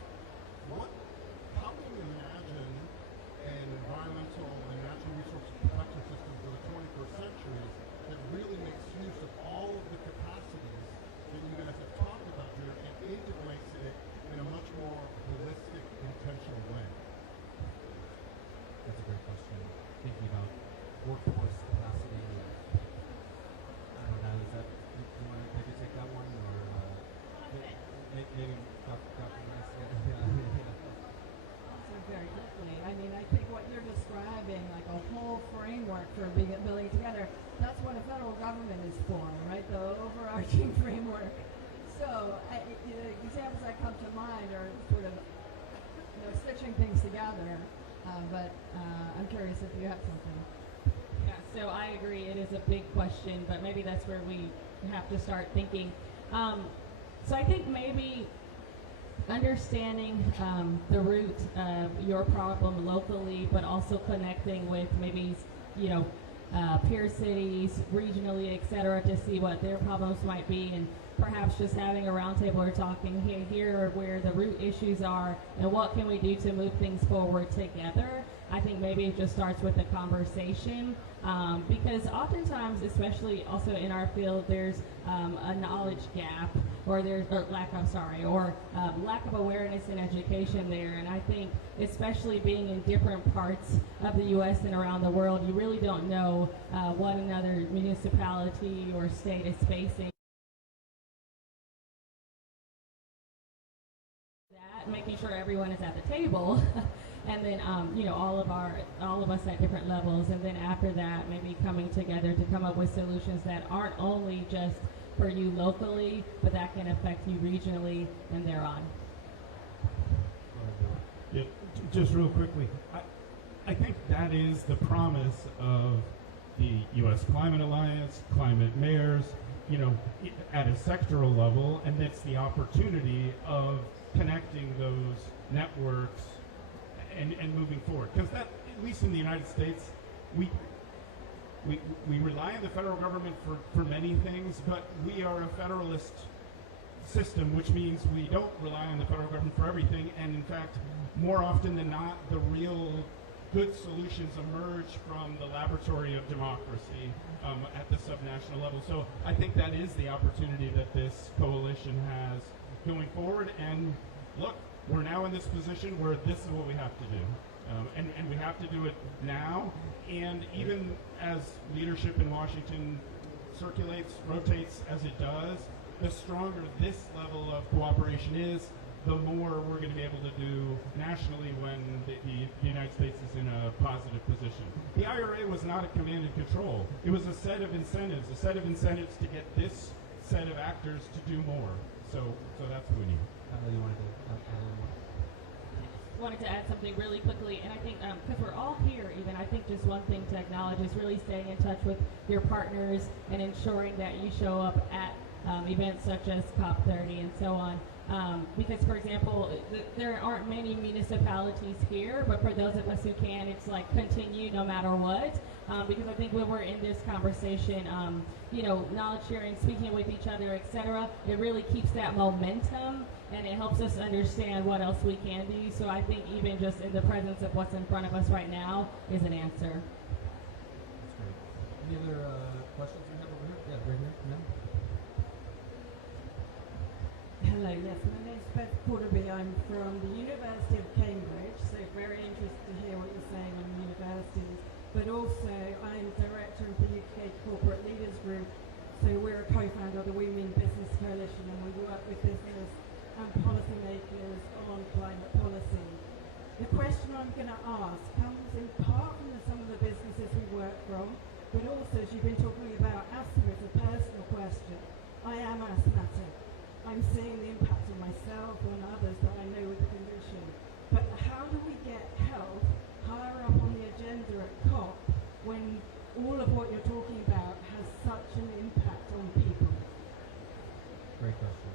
how can you imagine an environmental and natural resource protection system for the 21st century that really makes use of all of the capacities that you guys have talked about here and integrates it in a much more holistic, intentional way? That's a great question. Thinking about workforce capacity. I don't know. Is that you want to maybe take that one, or maybe Dr. Rice? So very quickly, I mean, I think what you're describing, like a whole framework for building together, that's what a federal government is for, right? The overarching framework. So the examples that come to mind are sort of stitching things together. But I'm curious if you have something. Yeah, so I agree. It is a big question, but maybe that's where we have to start thinking. So I think maybe understanding the root of your problem locally, but also connecting with maybe, peer cities, regionally, et cetera, to see what their problems might be, and perhaps just having a roundtable or talking, hey, here are where the root issues are and what can we do to move things forward together. I think maybe it just starts with a conversation, because oftentimes, especially also in our field, there's a knowledge gap, or there's lack of awareness and education there. And I think, especially being in different parts of the U.S. and around the world, you really don't know what another municipality or state is facing. That, making sure everyone is at the table. And then, all of us at different levels, and then after that, maybe coming together to come up with solutions that aren't only just for you locally, but that can affect you regionally and thereon. Yeah, just real quickly, I think that is the promise of the U.S. Climate Alliance, climate mayors, at a sectoral level, and it's the opportunity of connecting those networks and moving forward. Because that, at least in the United States, we rely on the federal government for many things, but we are a federalist system, which means we don't rely on the federal government for everything. And in fact, more often than not, the real good solutions emerge from the laboratory of democracy at the subnational level. So I think that is the opportunity that this coalition has going forward. And look, we're now in this position where this is what we have to do. And we have to do it now. And even as leadership in Washington rotates as it does, the stronger this level of cooperation is, the more we're going to be able to do nationally when the United States is in a positive position. The IRA was not a command and control. It was a set of incentives to get this set of actors to do more. So that's what we need. You wanted to add a little more? Wanted to add something really quickly, and I think because we're all here, even I think just one thing to acknowledge is really staying in touch with your partners and ensuring that you show up at events such as Cop30 and so on. Because, for example, there aren't many municipalities here, but for those of us who can, it's like continue no matter what. Because I think when we're in this conversation, knowledge sharing, speaking with each other, etc., it really keeps that momentum, and it helps us understand what else we can do. So I think even just in the presence of what's in front of us right now is an answer. That's great. Any other questions we have over here? Yeah, right here. No? Hello, yes, my name's Beth Porterby. I'm from the University of Cambridge, so very interested to hear what you're saying on universities. But also, I'm director of the UK Corporate Leaders Group, so we're a co-founder of the We Mean Business Coalition, and we work with business and policymakers on climate policy. The question I'm going to ask comes in part from some of the businesses we work from, but also, as you've been talking about asthma, it's a personal question. I am asthmatic. I'm seeing the impact on myself and others that I know with the condition. But how do we get health higher up on the agenda at COP when all of what you're talking about has such an impact on people? Great question.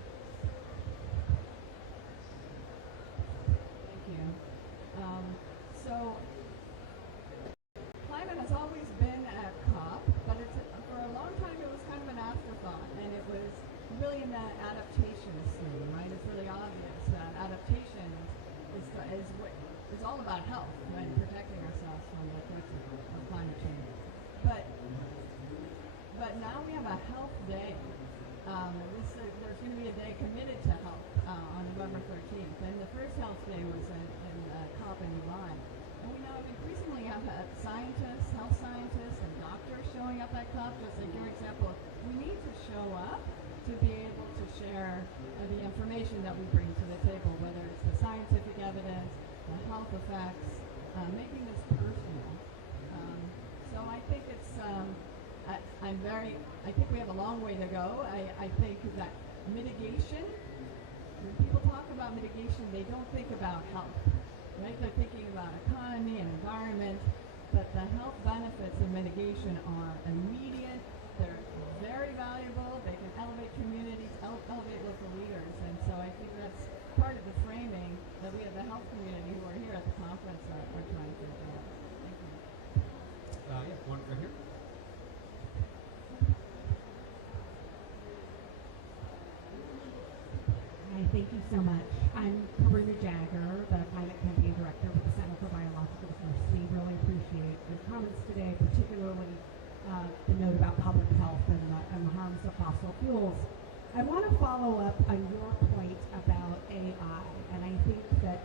Thank you. So climate has always been at COP, but for a long time it was kind of an afterthought, and it was really in that adaptation scheme, right? It's really obvious that adaptation is all about health, right? Protecting ourselves from the effects of climate change. But now we have a health day. There's going to be a day committed to health on November 13th, and the first health day was in COP in Dubai. And we now increasingly have scientists, health scientists, and doctors showing up at COP. Just like your example, we need to show up to be able to share the information that we bring to the table, whether it's the scientific evidence, the health effects, making this personal. So I think it's, I think we have a long way to go. I think that mitigation, when people talk about mitigation, they don't think about health, right? They're thinking about economy and environment, but the health benefits of mitigation are immediate. They're very valuable. They can elevate communities, elevate local leaders. And so I think that's part of the framing that we as the health community who are here at the conference are trying to do. Thank you. Yeah, one right here. much. I'm Karuna Jagger, the Climate Campaign Director with the Center for Biological Diversity. Really appreciate your comments today, particularly the note about public health and the harms of fossil fuels. I want to follow up on your point about AI, and I think that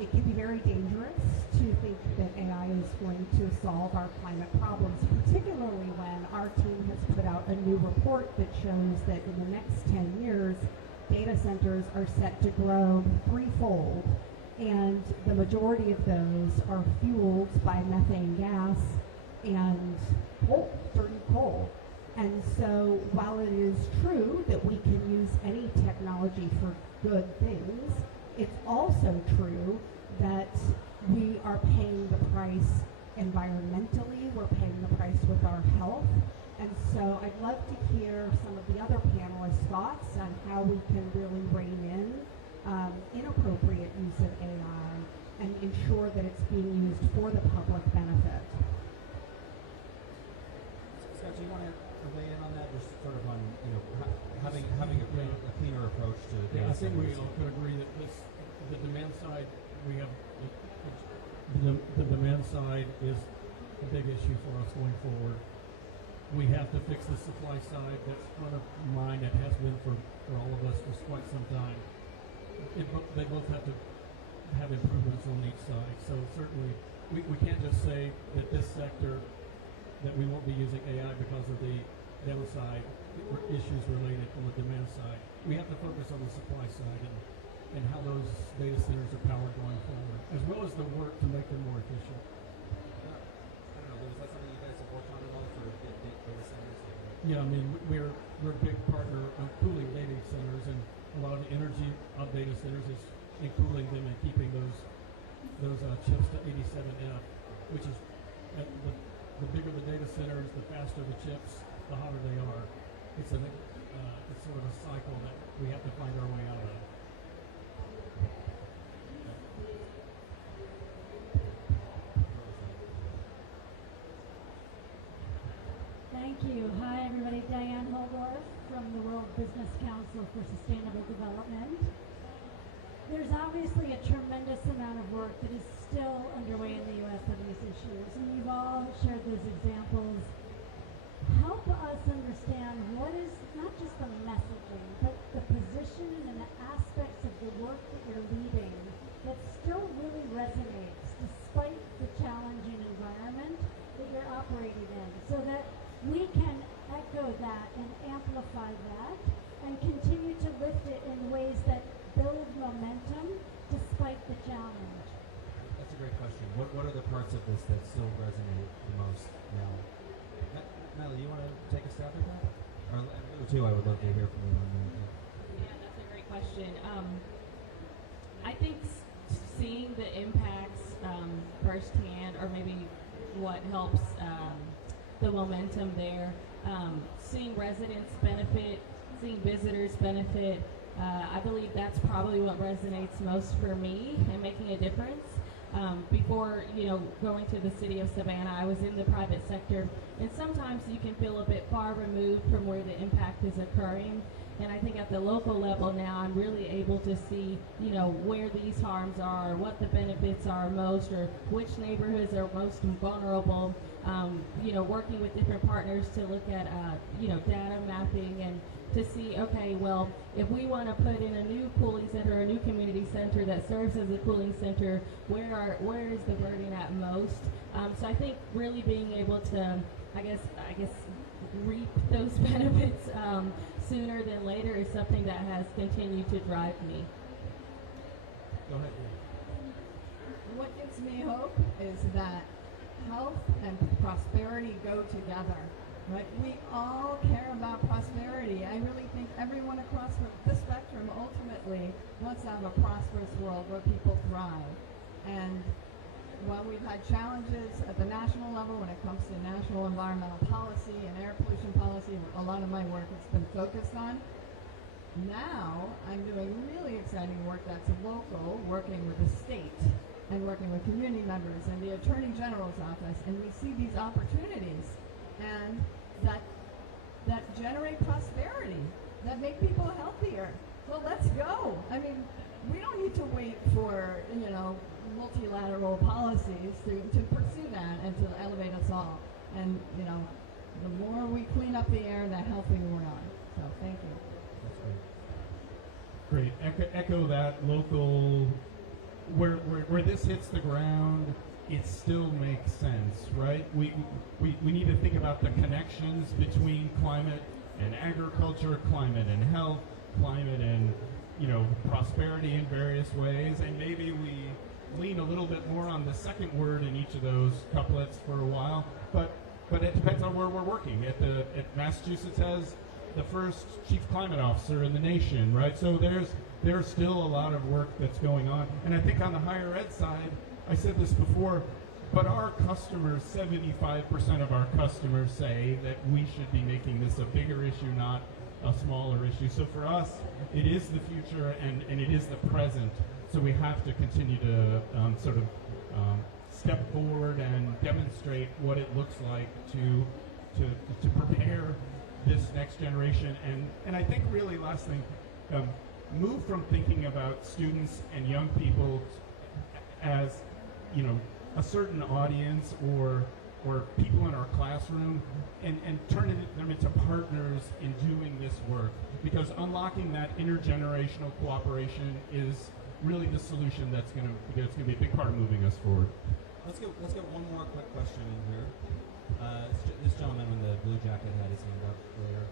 it can be very dangerous to think that AI is going to solve our climate problems, particularly when our team has put out a new report that shows that in the next 10 years, data centers are set to grow threefold, and the majority of those are fueled by methane gas and coal, dirty coal. And so while it is true that we can use any technology for good things, it's also true that we are paying the price environmentally, we're paying the price with our health. And so I'd love to hear some of the other panelists' thoughts on how we can really rein in inappropriate use of AI and ensure that it's being used for the public benefit. Scott, do you want to weigh in on that, just sort of on having a cleaner approach to data I think we centers? all could agree that the demand side, we have the demand side is a big issue for us going forward. We have to fix the supply side. That's front of mind. It has been for all of us for quite some time. They both have to have improvements on each side. So certainly we can't just say that this sector that we won't be using AI because of the downside issues related on the demand side. We have to focus on the supply side and how those data centers are powered going forward, as well as the work to make them more efficient. I don't know, Lou, is that something you guys have worked on at all for data centers? Yeah, I mean, we're a big partner of cooling data centers, and a lot of the energy of data centers is in cooling them and keeping those chips to 87F, which is the bigger the data centers, the faster the chips, the hotter they are. It's sort of a cycle that we have to find our way out of. Thank you. Hi, everybody. Diane Holdorf from the World Business Council for Sustainable Development. There's obviously a tremendous amount of work that is still underway in the U.S. on these issues, and you've all shared those examples. Help us understand what is not just the messaging, but the position and the aspects of the work that you're leading that still really resonates despite the challenging environment that you're operating in, so that we can echo that and amplify that and continue to lift it in ways that build momentum despite the challenge. That's a great question. What are the parts of this that still resonate the most now? Natalie, you want to take a stab at that? Or Lou, too, I would love to hear from you on that. Yeah, that's a great question. I think seeing the impacts firsthand, or maybe what helps the momentum there, seeing residents benefit, seeing visitors benefit, I believe that's probably what resonates most for me and making a difference. Before, going to the city of Savannah, I was in the private sector, and sometimes you can feel a bit far removed from where the impact is occurring. And I think at the local level now, I'm really able to see, where these harms are, what the benefits are most, or which neighborhoods are most vulnerable. Working with different partners to look at, data mapping and to see, okay, well, if we want to put in a new cooling center, a new community center that serves as a cooling center, where is the burden at most? So I think really being able to, I guess reap those benefits sooner than later is something that has continued to drive me. Go ahead. What gives me hope is that health and prosperity go together. Right? We all care about prosperity. I really think everyone across the spectrum ultimately wants to have a prosperous world where people thrive. And while we've had challenges at the national level when it comes to national environmental policy and air pollution policy, a lot of my work has been focused on. Now I'm doing really exciting work that's local, working with the state and working with community members and the Attorney General's office, and we see these opportunities and that generate prosperity, that make people healthier. Well, let's go. I mean, advocate for, multilateral policies to pursue that and to elevate us all. And, the more we clean up the air, the healthier we are. So thank you. That's great. Echo that local, where this hits the ground, it still makes sense, right? We need to think about the connections between climate and agriculture, climate and health, climate and prosperity in various ways, and maybe we lean a little bit more on the second word in each of those couplets for a while, but it depends on where we're working. At Massachusetts has the first chief climate officer in the nation, right? So there's still a lot of work that's going on, and I think on the higher ed side, I said this before, but our customers, 75% of our customers say that we should be making this a bigger issue, not a smaller issue. So for us, it is the future and it is the present. So we have to continue to step forward and demonstrate what it looks like to prepare this next generation. And I think really last thing, move from thinking about students and young people as a certain audience or people in our classroom and turning them into partners in doing this work, because unlocking that intergenerational cooperation is really the solution that's going to be a big part of moving us forward. Let's get one more quick question in here. This gentleman in the blue jacket had his hand up earlier.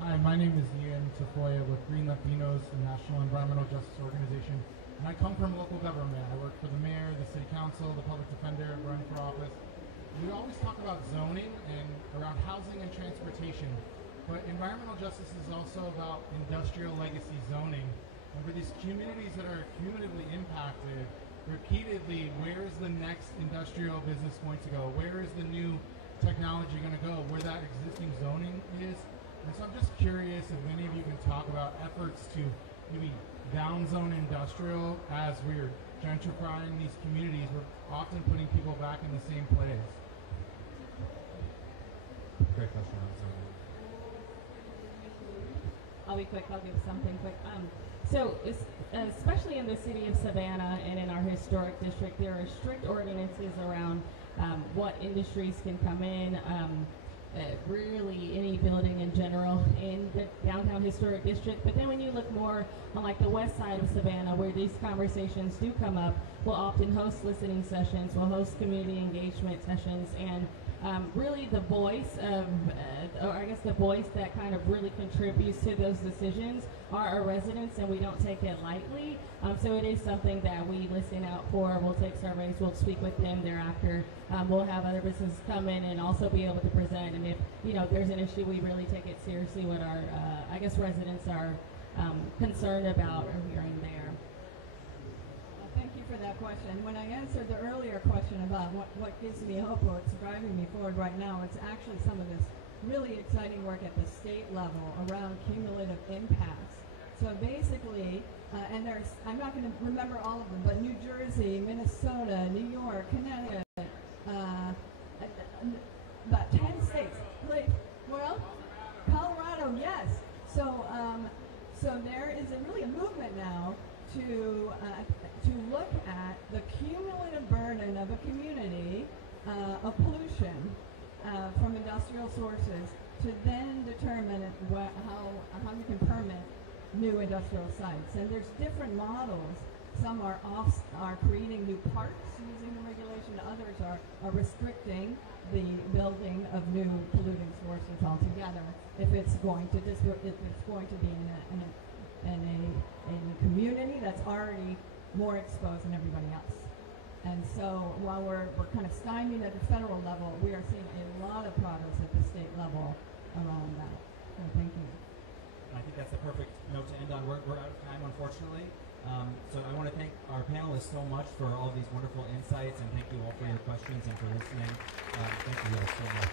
Hi, my name is Ian Tafoya with Green Latinos, the National Environmental Justice Organization. And I come from local government. I work for the mayor, the city council, the public defender, run for office. We always talk about zoning and around housing and transportation, but environmental justice is also about industrial legacy zoning. And for these communities that are cumulatively impacted, repeatedly, where is the next industrial business going to go? Where is the new technology going to go? Where that existing zoning is? And so I'm just curious if any of you can talk about efforts to maybe downzone industrial as we're gentrifying these communities. We're often putting people back in the same place. Great question. I'll be quick. I'll give something quick. So, especially in the city of Savannah and in our historic district, there are strict ordinances around what industries can come in. Really any building in general in the downtown historic district. But then when you look more on like the west side of Savannah, where these conversations do come up, we'll often host listening sessions, we'll host community engagement sessions, and really the voice of, or I guess the voice that kind of really contributes to those decisions are our residents, and we don't take it lightly. So it is something that we listen out for. We'll take surveys, we'll speak with them thereafter. We'll have other businesses come in and also be able to present. And if there's an issue, we really take it seriously what our residents are concerned about or hearing there. Thank you for that question. When I answered the earlier question about what gives me hope or what's driving me forward right now, it's actually some of this really exciting work at the state level around cumulative impacts. So basically, and I'm not going to remember all of them, but New Jersey, Minnesota, New York, Connecticut, about 10 states. Colorado, yes. So there is really a movement now to look at the cumulative burden of a community of pollution from industrial sources to then determine how you can permit new industrial sites. And there's different models. Some are creating new parks using the regulation. Others are restricting the building of new polluting sources altogether if it's going to be in a community that's already more exposed than everybody else. And so while we're kind of stymied at the federal level, we are seeing a lot of progress at the state level around that. So thank you. I think that's the perfect note to end on. We're out of time, unfortunately. So I want to thank our panelists so much for all these wonderful insights, and thank you all for your questions and for listening. Thank you all so much.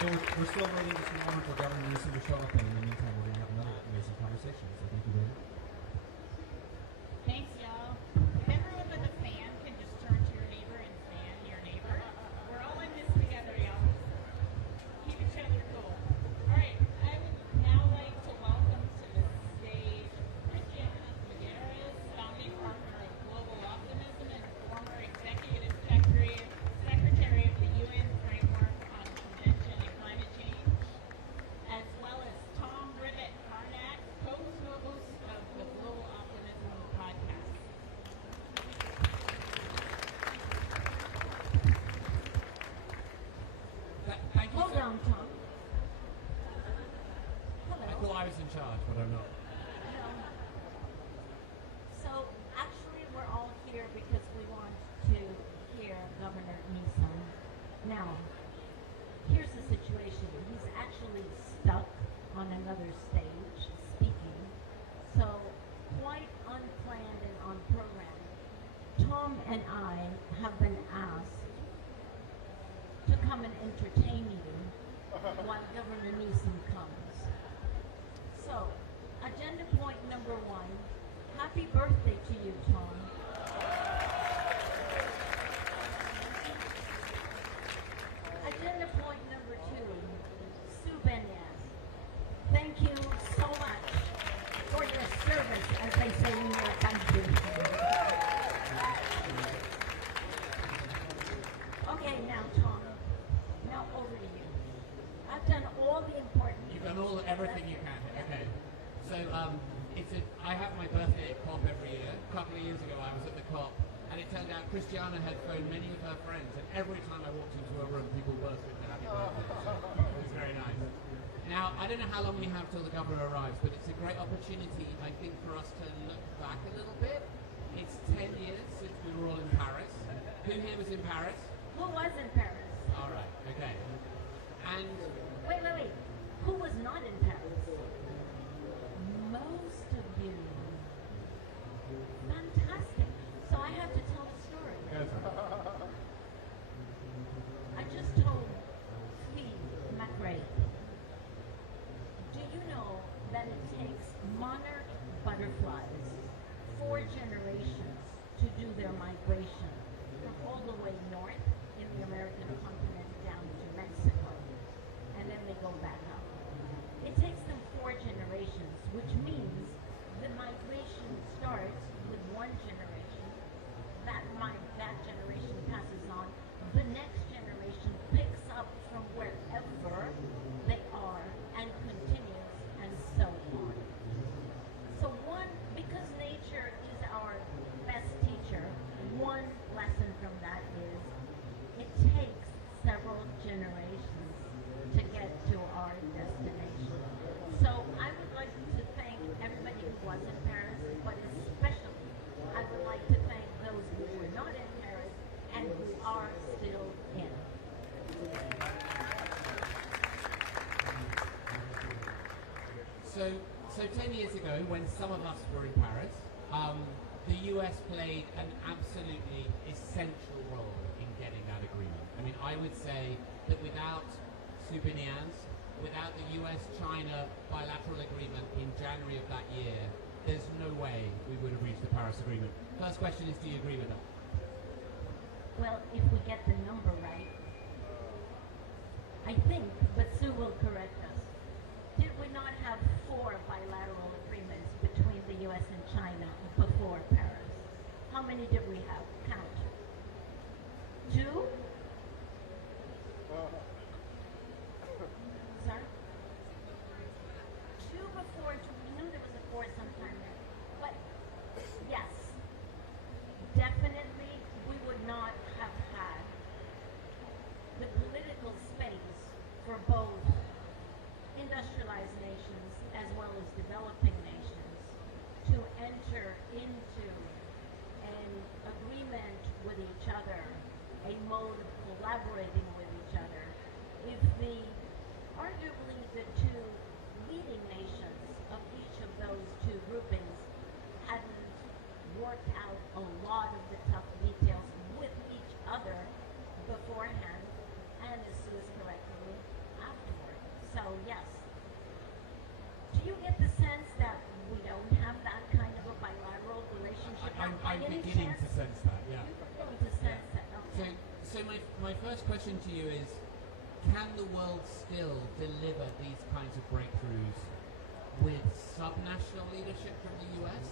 So we're still waiting just a moment for Gavin Newsom to show up, and in the meantime, we're going to have another amazing conversation. So thank you very much. Thanks, y'all. If everyone with a fan can just turn to your neighbor and fan your neighbor. We're all in this together, y'all. Keep each other cool. All right, I would now like to welcome to the stage Christian in charge, but I'm not. No. So actually, we're all here because we want to hear Governor Newsom. Now, here's the situation. He's actually stuck on another stage speaking. So quite unplanned and unprogrammed. Tom and I have been asked to come and entertain you while Governor Newsom comes. So, agenda point number 1, happy birthday to you, Tom. Agenda point number 2, Sue Benyas. Thank you so much for your service, as they say in your country. Okay, now Tom, now over to you. I've done all the important You've done everything you can. Okay. So I have my birthday at Cop every year. A couple of years ago, I was at the Cop, and it turned out Christiana had phoned many of her friends, and every time I walked into a room, people burst into happy birthday. So it was very nice. Now, I don't know how long we have till the governor arrives, but it's a great opportunity, I think, for us to look back a little bit. It's 10 years since we were all in Paris. Who here was in Paris? Who was in Paris? All right, okay. And Wait. Who was not in Paris? Most of you. Fantastic. So I have to tell the story. I just told Steve McRae. Do you know that it takes monarch butterflies 4 generations to do their migration from all the way north in the American continent down to Mexico, and then they go back up? It takes them 4 generations, which means the migration starts with 1 generation. That generation passes on. The next generation picks up from wherever they are and continues, and so on. So because nature is our best teacher, one lesson from that is it takes several generations to get to our destination. So I would like to thank everybody who was in Paris, but especially I would like to thank those who were not in Paris and who are still in. So 10 years ago, when some of us were in Paris, the US played an absolutely essential role in getting that agreement. I mean, I would say that without souvenirs, without the US-China bilateral agreement in January of that year, there's no way we would have reached the Paris Agreement. First question is, do you agree with that? Well, if we get the number right, I think, but Sue will correct us. Did we not have 4 bilateral agreements between the U.S. and China before Paris? How many did we have? Count. 2? Sir? 2 before, we knew there was a 4 sometime there. But, yes, definitely we would not have had the political space for both industrialized nations as well as developing nations to enter into an agreement with each other, a mode of collaborating with each other, if arguably the 2 leading nations of each of those 2 groupings hadn't worked out a lot of the tough details with each other beforehand, and as Sue is correcting me, afterward. So yes. Do you get the sense that we don't have that kind of a bilateral relationship? I'm beginning to sense that, yeah. You're beginning to sense that, okay. So my first question to you is, can the world still deliver these kinds of breakthroughs with subnational leadership from the US?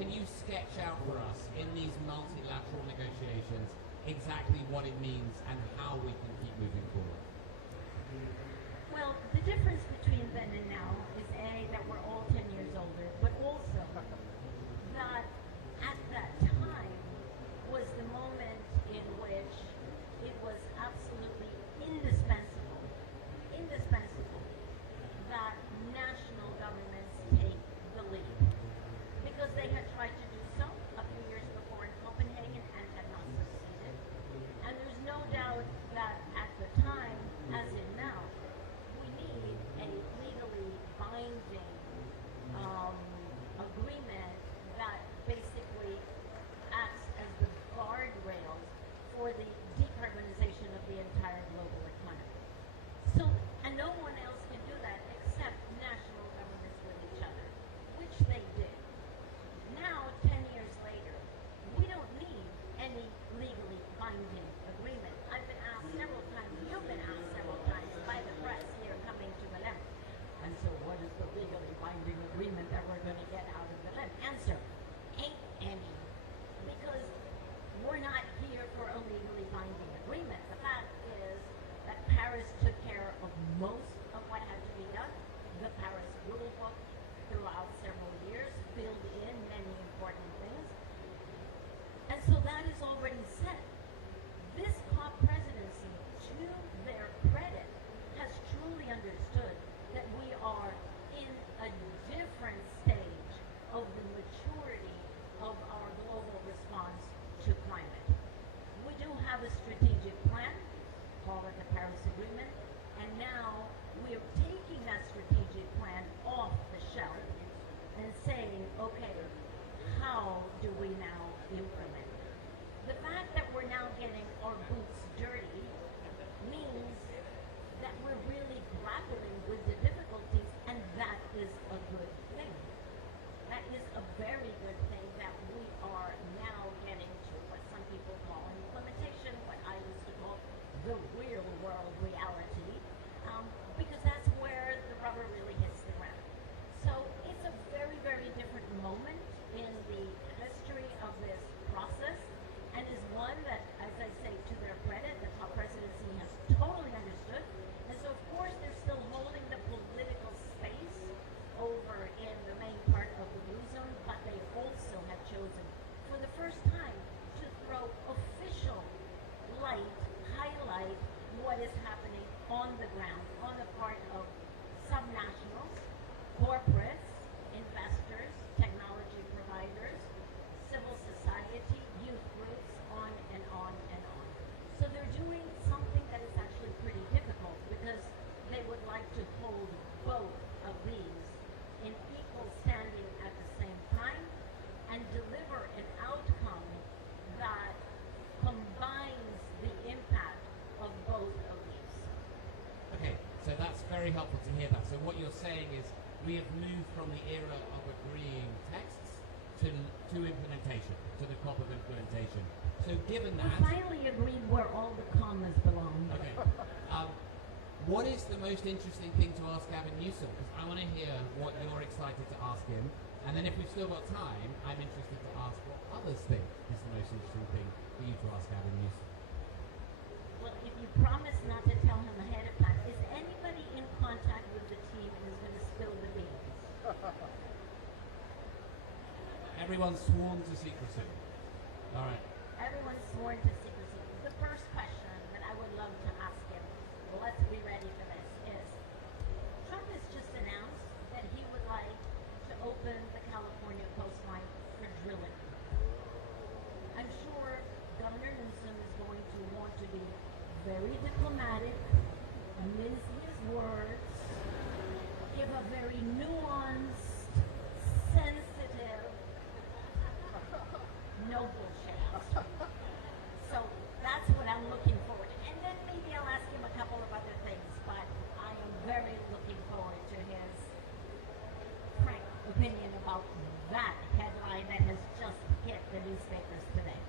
Can you sketch out for us in these multilateral negotiations exactly what it means and how we can keep moving forward? Well, the difference between then and now is A, that we're all 10 years older, but also that at that time was the moment in which it was absolutely indispensable that national governments agreement, and now we're taking that strategic plan off the shelf and saying, okay, how do we now implement it? The fact that we're now getting our boots dirty means that we're really grappling with the difficulties, and that is a good thing. That is a very good thing that we are now getting to what some people call implementation, what I used to call the real world reality, because that's where the rubber really hits the ground. So it's a very, very different moment in the history of this process, and is one that, as I say, to their credit, the top presidency has totally understood. And so, of course, they're still holding the political space over in the main part of the blue zone, but they also have chosen, for the first time, to throw official light, highlight what is happening on the ground, on the part of subnationals, corporates, investors, technology providers, civil society, youth groups, on and on and on. So they're doing something that is actually pretty difficult, because they would like to hold both of these in equal standing at the same time and deliver an outcome that combines the impact of both of these. Okay, so that's very helpful to hear that. So what you're saying is we have moved from the era of agreeing texts to implementation, to the COP of implementation. So given We that... finally agreed where all the commas belong. Okay. What is the most interesting thing to ask Gavin Newsom? Because I want to hear what you're excited to ask him. And then if we've still got time, I'm interested to ask what others think is the most interesting thing for you to ask Gavin Newsom. Well, if you promise not to tell him ahead of time, is anybody in contact with the team who's going to spill the beans? Everyone's sworn to secrecy. All right. Everyone's sworn to secrecy. The first question that I would love to ask him, well, let's be ready for this, is Trump has just announced that he would like to open the California coastline for drilling. I'm sure Governor Newsom is going to want to be very diplomatic, mince his words, give a very nuanced, sensitive, no bullshit answer. So that's what I'm looking forward to. And then maybe I'll ask him a couple of other things, but I am very looking forward to his frank opinion about that headline that has just hit the newspapers today.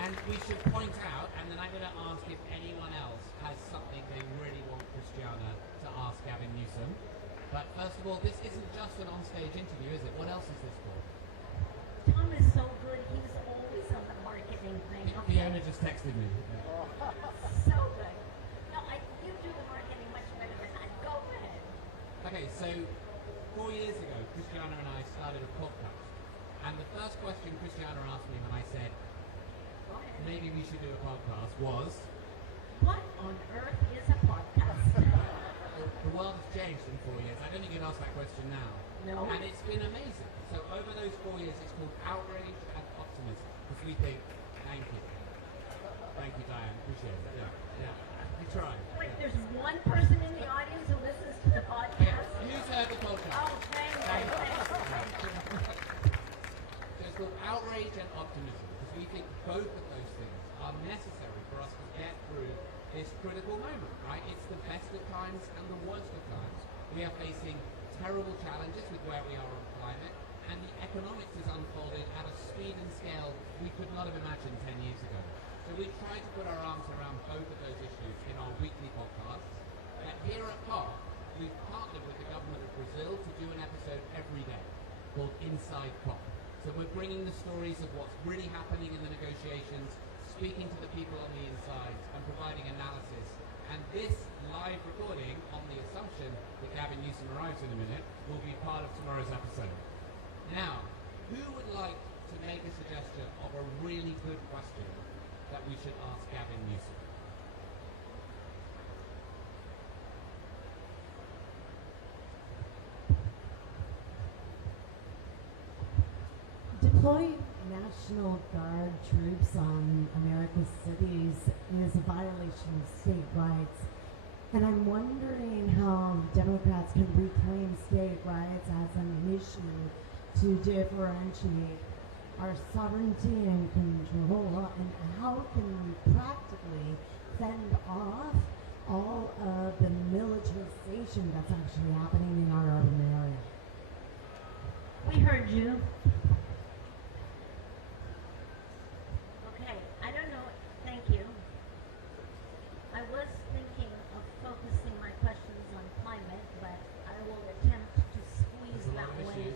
And we should point out, and then I'm going to ask if anyone else has something they really want Christiana to ask Gavin Newsom. But first of all, this isn't just an on-stage interview, is it? What else is this for? Tom is so good. He's always on the marketing thing. Okay. Fiona just texted me. So good. No, you do the marketing much better than I. Go ahead. Okay, so 4 years ago, Christiana and I started a podcast. And the first question Christiana asked me when I said, maybe we should do a podcast was... What on earth is a podcast? The world has changed in 4 years. I don't think you'd ask that question now. No. And it's been amazing. So over those 4 years, it's called Outrage and Optimism. Because we think, thank you. Thank you, Diane. Appreciate it. Yeah. We try. Wait, Yeah. there's one person in the audience who listens to the podcast? Who's heard the podcast? Oh, thank you. So it's called Outrage and Optimism. Because we think both of those things are necessary for us to get through this critical moment, right? It's the best of times and the worst of times. We are facing terrible challenges with where we are on climate, and the economics is unfolded at a speed and scale we could not have imagined 10 years ago. So we try to put our arms around both of those issues in our weekly podcasts. And here at COP, we've partnered with the government of Brazil to do an episode every day called Inside COP. So we're bringing the stories of what's really happening in the negotiations, speaking to the people on the inside, and providing analysis. And this live recording, on the assumption that Gavin Newsom arrives in a minute, will be part of tomorrow's episode. Now, who would like to make a suggestion of a really good question that we should ask Gavin Newsom? Deploy mass National Guard troops on America's cities is a violation of state rights. And I'm wondering how Democrats can reclaim state rights as an issue to differentiate our sovereignty and control, and how can we practically fend off all of the militarization that's actually happening in our urban area. We heard you. Okay, I don't know. Thank you. I was thinking of focusing my questions on climate, but I will attempt to squeeze that one in.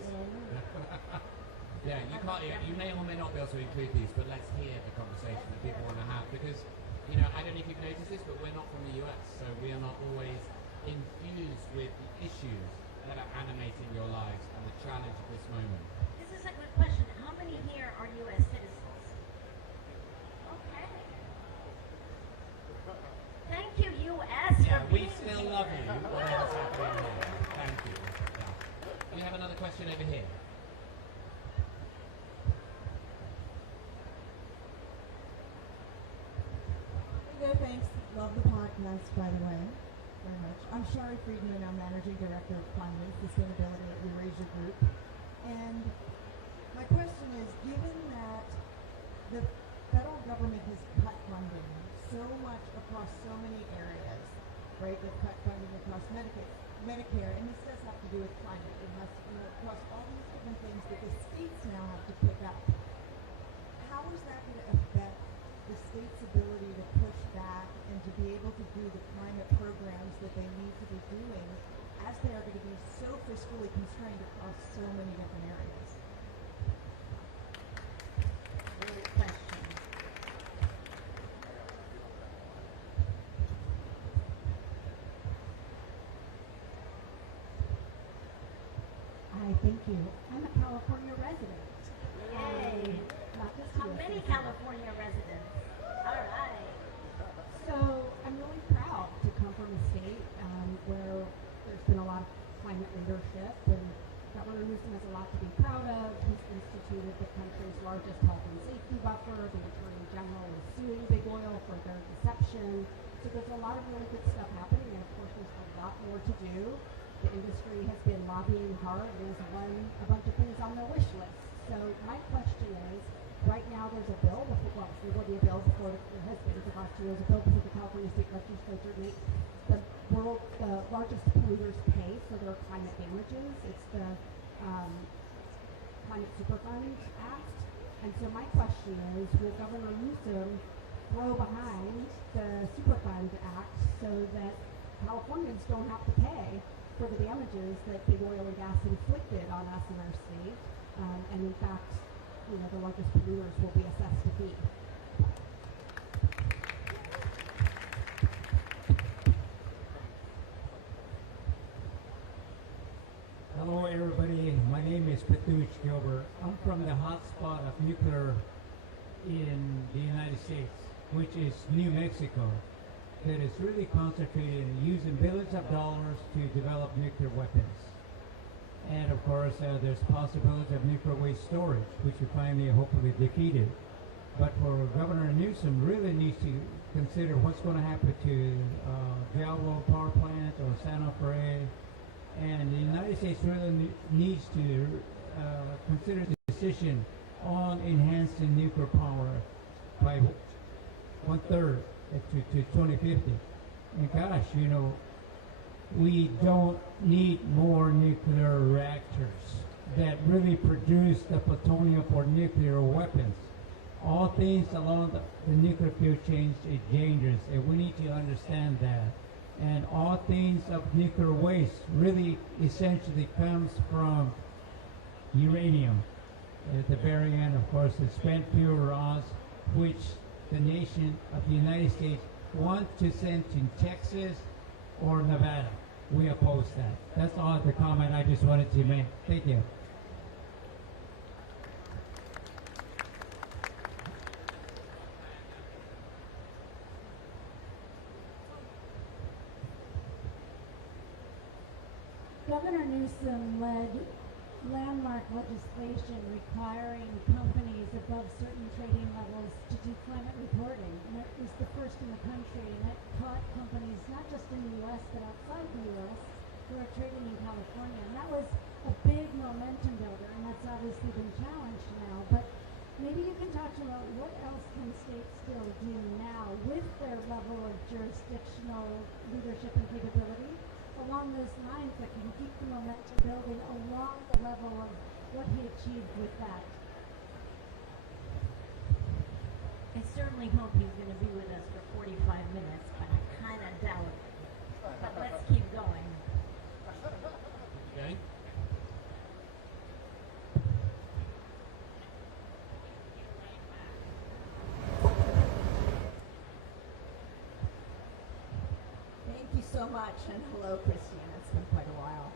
Yeah, you can't. You may or may not be able to include these, but let's hear the conversation that people want to have, because I don't know if you've noticed this, but we're not from the US, so we are not always infused with the issues that are animating your lives and the challenge of this moment. This is a good question. How many here are U.S. citizens? Okay. Thank you, U.S. Yeah, for we being still here. love you, whatever's happening here. Thank you. Yeah. We have another question over here. Thanks. Love the podcast, by the way, very much. I'm Shari Friedman. I'm Managing Director of Climate and Sustainability at Eurasia Group. And my question is, given that the federal government has cut funding so much across so many areas, right? They've cut funding across Medicare, and this does have to do with climate. It has to do across all these different things that the states now have to pick up. How is that going to affect the state's ability to push back and to be able to do the climate programs that they need to be doing, as they are going to be so fiscally constrained across so many different areas? Great question. Hi, thank you. I'm a California resident. Yay. Not just How US many resident. California residents? All right. So I'm really proud to come from a state where there's been a lot of climate leadership, and Governor Newsom has a lot to be proud of. He's instituted the country's largest health and safety buffer. The Attorney General is suing Big Oil for their deception. So there's a lot of really good stuff happening, and of course there's a lot more to do. The industry has been lobbying hard and has won a bunch of things on their wish list. So my question is, right now there's a bill, there will be a bill before there has been for the last 2 years, a bill before the California State Legislature to make the largest polluters pay for their climate damages. It's the Climate Superfund Act. And so my question is, will Governor Newsom throw behind the Superfund Act so that Californians don't have to pay for the damages that big oil and gas inflicted on us in our state? And in fact, the largest polluters will be assessed a fee. Hello everybody, my name is Petuch Gilbert. I'm from the hotspot of nuclear in the United States, which is New Mexico, that is really concentrated in using billions of dollars to develop nuclear weapons. And of course, there's possibilities of nuclear waste storage, which we finally hopefully defeated. But for Governor Newsom, really needs to consider what's going to happen to Diablo Power Plant or San Onofre. And the United States really needs to consider the decision on enhancing nuclear power by 1/3 to 2050. And gosh, we don't need more nuclear reactors that really produce the plutonium for nuclear weapons. All things along the nuclear fuel chain is dangerous, and we need to understand that. And all things of nuclear waste really essentially comes from uranium. At the very end, of course, the spent fuel rods, which the nation of the United States wants to send to Texas or Nevada. We oppose that. That's all the comment I just wanted to make. Thank you. Governor Newsom led landmark legislation requiring companies above certain trading levels to do climate reporting. And it was the first in the country, and it taught companies, not just in the U.S., but outside the U.S., who are trading in California. And that was a big momentum builder, and that's obviously been challenged now. But maybe you can talk about what else can states still do now with their level of jurisdictional leadership and capability along those lines that can keep the momentum building along the level of what he achieved with that. I certainly hope he's going to be with us for 45 minutes, but I kind of doubt it. But let's keep going. Okay. Thank you so much, and hello, Christiana. It's been quite a while.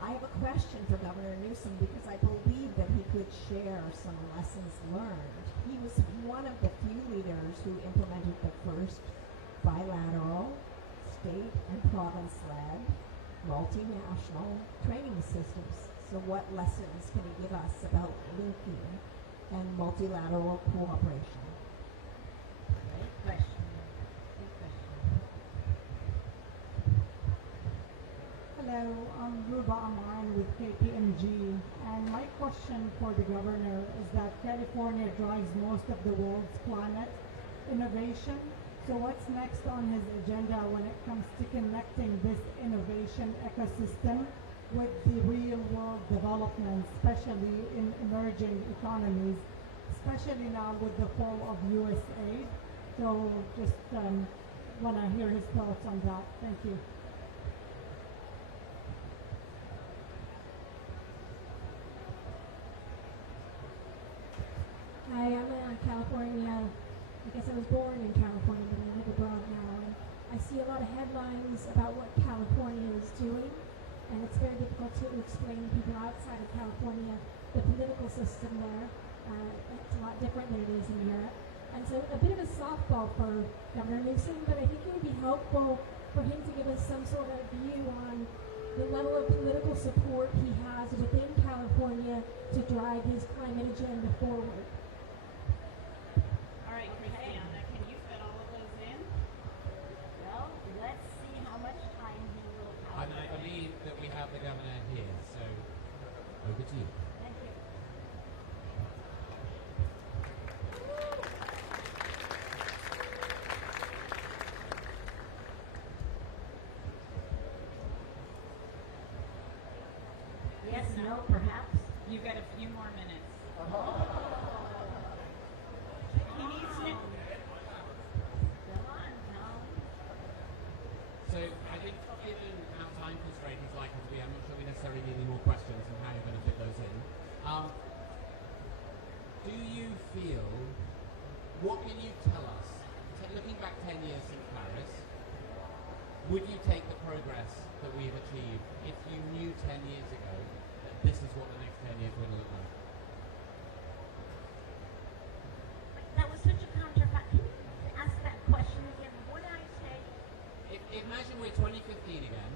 I have a question for Governor Newsom because I believe that he could share some lessons learned. He was one of the few leaders who implemented the first bilateral, state and province-led, multinational training systems. So what lessons can he give us about linking and multilateral cooperation? Great question. Hello, I'm Ruba Amaran with KPMG, and my question for the governor is that California drives most of the world's climate innovation. So what's next on his agenda when it comes to connecting this innovation ecosystem with the real world development, especially in emerging economies, especially now with the fall of US aid? So just want to hear his thoughts on that. Thank you. Hi, I'm in California. I guess I was born in California, but I live abroad now. And I see a lot of headlines about what California is doing, and it's very difficult to explain to people outside of California the political system there. It's a lot different than it is in Europe. And so a bit of a softball for Governor Newsom, but I think it would be helpful for him to give us some sort of view on the level of political support he has within California to drive his climate agenda forward. All right, Christiana, can you fit all of those in? Well, let's see how much time he will have. And I believe that we have the governor here, so over to you. Thank you. Yes, no, perhaps. You've got a few more minutes. He needs to. Come on, Tom. So I think given how time constrained he's likely to be, I'm not sure we necessarily need any more questions and how you're going to fit those in. Do you feel, what can you tell us, looking back 10 years since Paris, would you take the progress that we've achieved if you knew 10 years ago that this is what the next 10 years were going to look like? That was such a counterfact. Can you ask that question again? Would I say? Imagine we're 2015 again,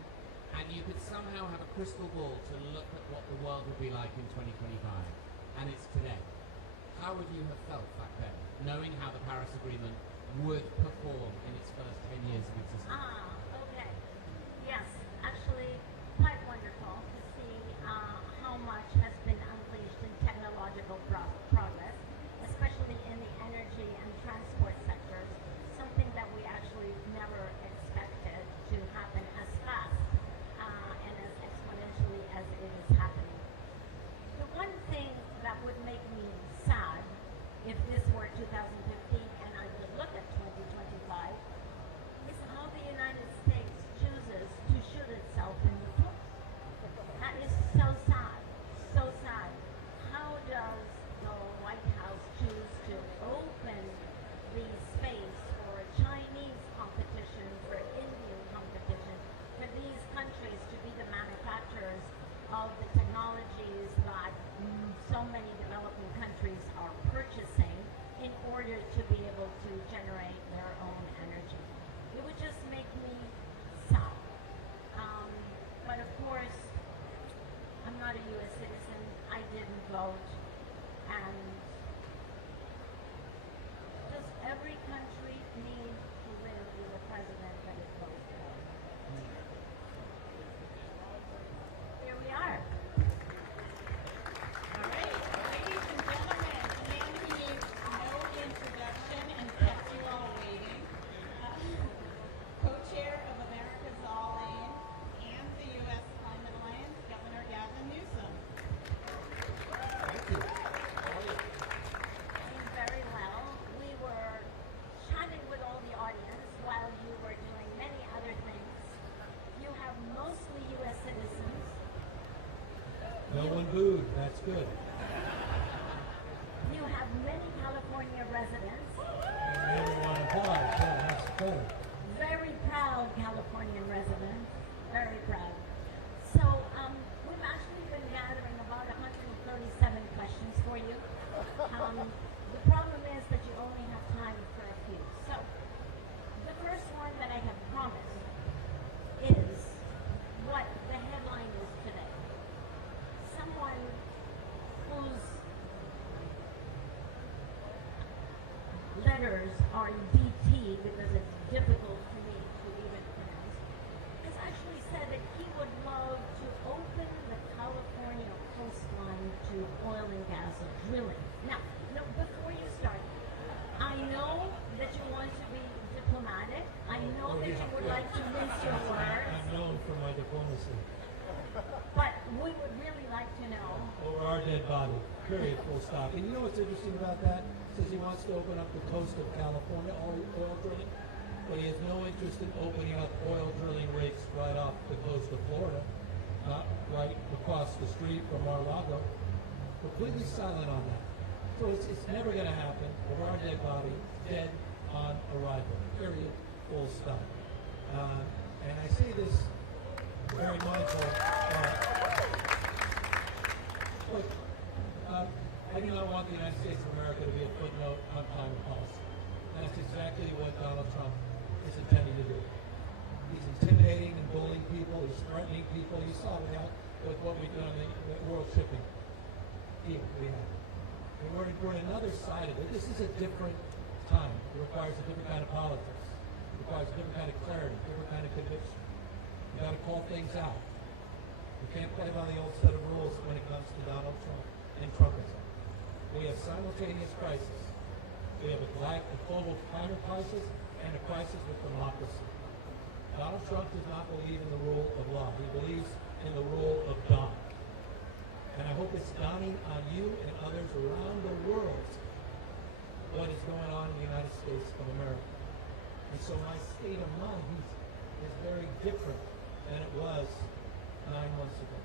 and you could somehow have a crystal ball to look at what the world would be like in 2025, and it's today. How would you have felt back then, knowing how the Paris Agreement would perform in its first 10 years of existence? Okay. Yes, actually, quite wonderful to see how much has been unleashed in technological progress, especially in the energy and transport sectors, something that we actually never expected to happen as fast and as exponentially as it is happening. The one thing that would make me sad if this were 2015 and I could look at 2025 is how the United States chooses to shoot itself in the foot. That is so sad, so sad. How does the White House choose to open the space for Chinese competition, for Indian competition, for these countries to be the manufacturers of the technologies that so many developing countries are purchasing in order to be able to generate their own energy? It would just make me sad. But of course, I'm not a U.S. citizen. I didn't vote. And does every country need to live with a president that is voted for? Here we are. All right, ladies and gentlemen, the man who needs no introduction and kept you all waiting, co-chair of America's All In and the U.S. Climate Alliance, Governor Gavin Newsom. Thank you. Doing very well. We were chatting with all the audience while you were doing many other things. You have mostly U.S. citizens. No one booed. That's good. You have many California residents. And everyone applies. Yeah, that's good. Very proud Californian residents. Very proud. So we've actually been gathering about 137 questions for you. The problem is that you only have time for a few. So the first one that I have promised is what the headline is today. Someone whose letters are in DT because it's difficult for me to even pronounce, has actually said that he would love to open the California coastline to oil and gas drilling. Now, before you start, I know that you want to be diplomatic. I know that you would like to mince your words. I'm known for my diplomacy. But we would really like to know. Over our dead body. Period. Full stop. And you know what's interesting about that? Says he wants to open up the coast of California, oil drilling, but he has no interest in opening up oil drilling rigs right off the coast of Florida, right across the street from Mar-a-Lago. Completely silent on that. So it's never going to happen. Over our dead body, dead on arrival. Period. Full stop. And I say this very mindful. Look, I do not want the United States of America to be a footnote on climate policy. And that's exactly what Donald Trump is intending to do. He's intimidating and bullying people. He's threatening people. You saw it out with what we've done in the world shipping deal we have. And we're in another side of it. This is a different time. It requires a different kind of politics. It requires a different kind of clarity, a different kind of conviction. You got to call things out. You can't play by the old set of rules when it comes to Donald Trump and Trumpism. We have simultaneous crises. We have a global climate crisis and a crisis with democracy. Donald Trump does not believe in the rule of law. He believes in the rule of God. And I hope it's dawning on you and others around the world what is going on in the United States of America. And so my state of mind is very different than it was 9 months ago.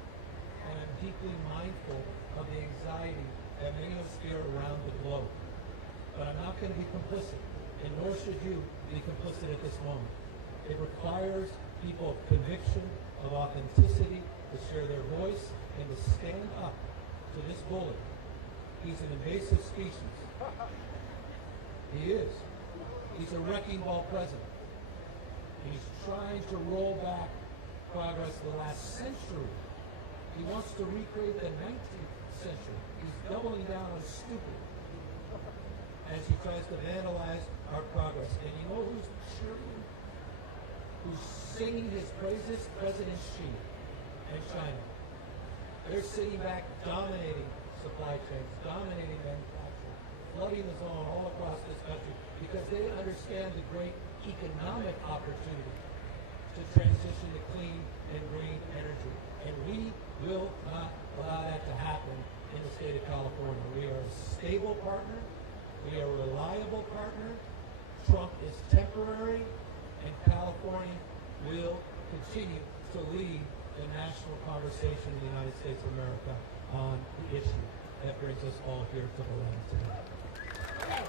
And I'm deeply mindful of the anxiety that many of us feel around the globe. But I'm not going to be complicit, and nor should you be complicit at this moment. It requires people of conviction, of authenticity, to share their voice and to stand up to this bully. He's an invasive species. He is. He's a wrecking ball president. He's trying to roll back progress of the last century. He wants to recreate the 19th century. He's doubling down on stupid as he tries to vandalize our progress. And you know who's cheering? Who's singing his praises? President Xi and China. They're sitting back dominating supply chains, dominating manufacturing, flooding the zone all across this country because they understand the great economic opportunity to transition to clean and green energy. And we will not allow that to happen in the state of California. We are a stable partner. We are a reliable partner. Trump is temporary, and California will continue to lead the national conversation in the United States of America on the issue that brings us all here to the land today. Okay.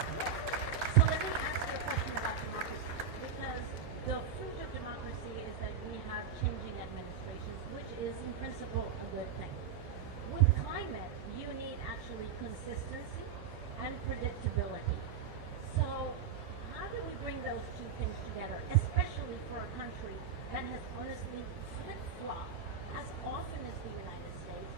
So let me ask you a question about democracy, because the fruit of democracy is that we have changing administrations, which is in principle a good thing. With climate, you need actually consistency and predictability. So how do we bring those two things together, especially for a country that has honestly flip-flopped as often as the United States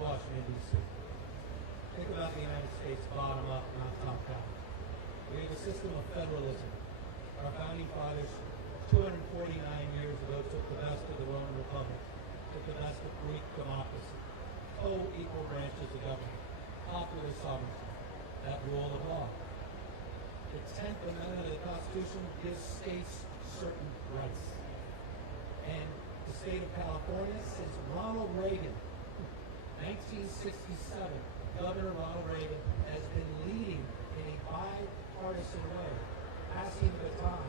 Washington, D.C. Think about the United States bottom up, not top down. We have a system of federalism. Our founding fathers, 249 years ago, took the best of the Roman Republic, took the best of Greek democracy, co-equal branches of government, popular sovereignty, that rule of law. The 10th Amendment of the Constitution gives states certain rights. And the state of California, since Ronald Reagan, 1967, Governor Ronald Reagan has been leading in a bipartisan way, passing the baton,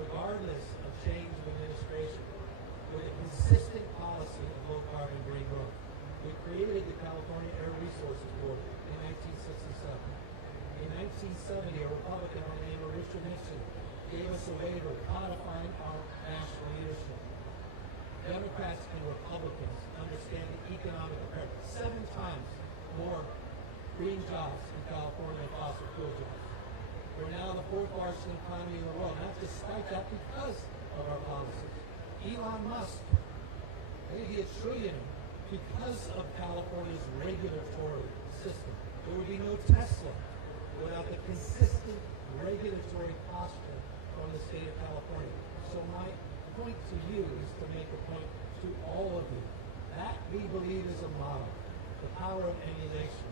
regardless of change of administration, with a consistent policy of low carbon green growth. We created the California Air Resources Board in 1967. In 1970, a Republican by the name of Richard Nixon gave us a waiver codifying our national leadership. Democrats and Republicans understand the economic imperative. 7 times more green jobs in California than fossil fuel jobs. We're now the 4th largest economy in the world, not despite that, because of our policies. Elon Musk, maybe $1 trillion because of California's regulatory system. There would be no Tesla without the consistent regulatory posture from the state of California. So my point to you is to make a point to all of you. That, we believe, is a model. The power of emulation.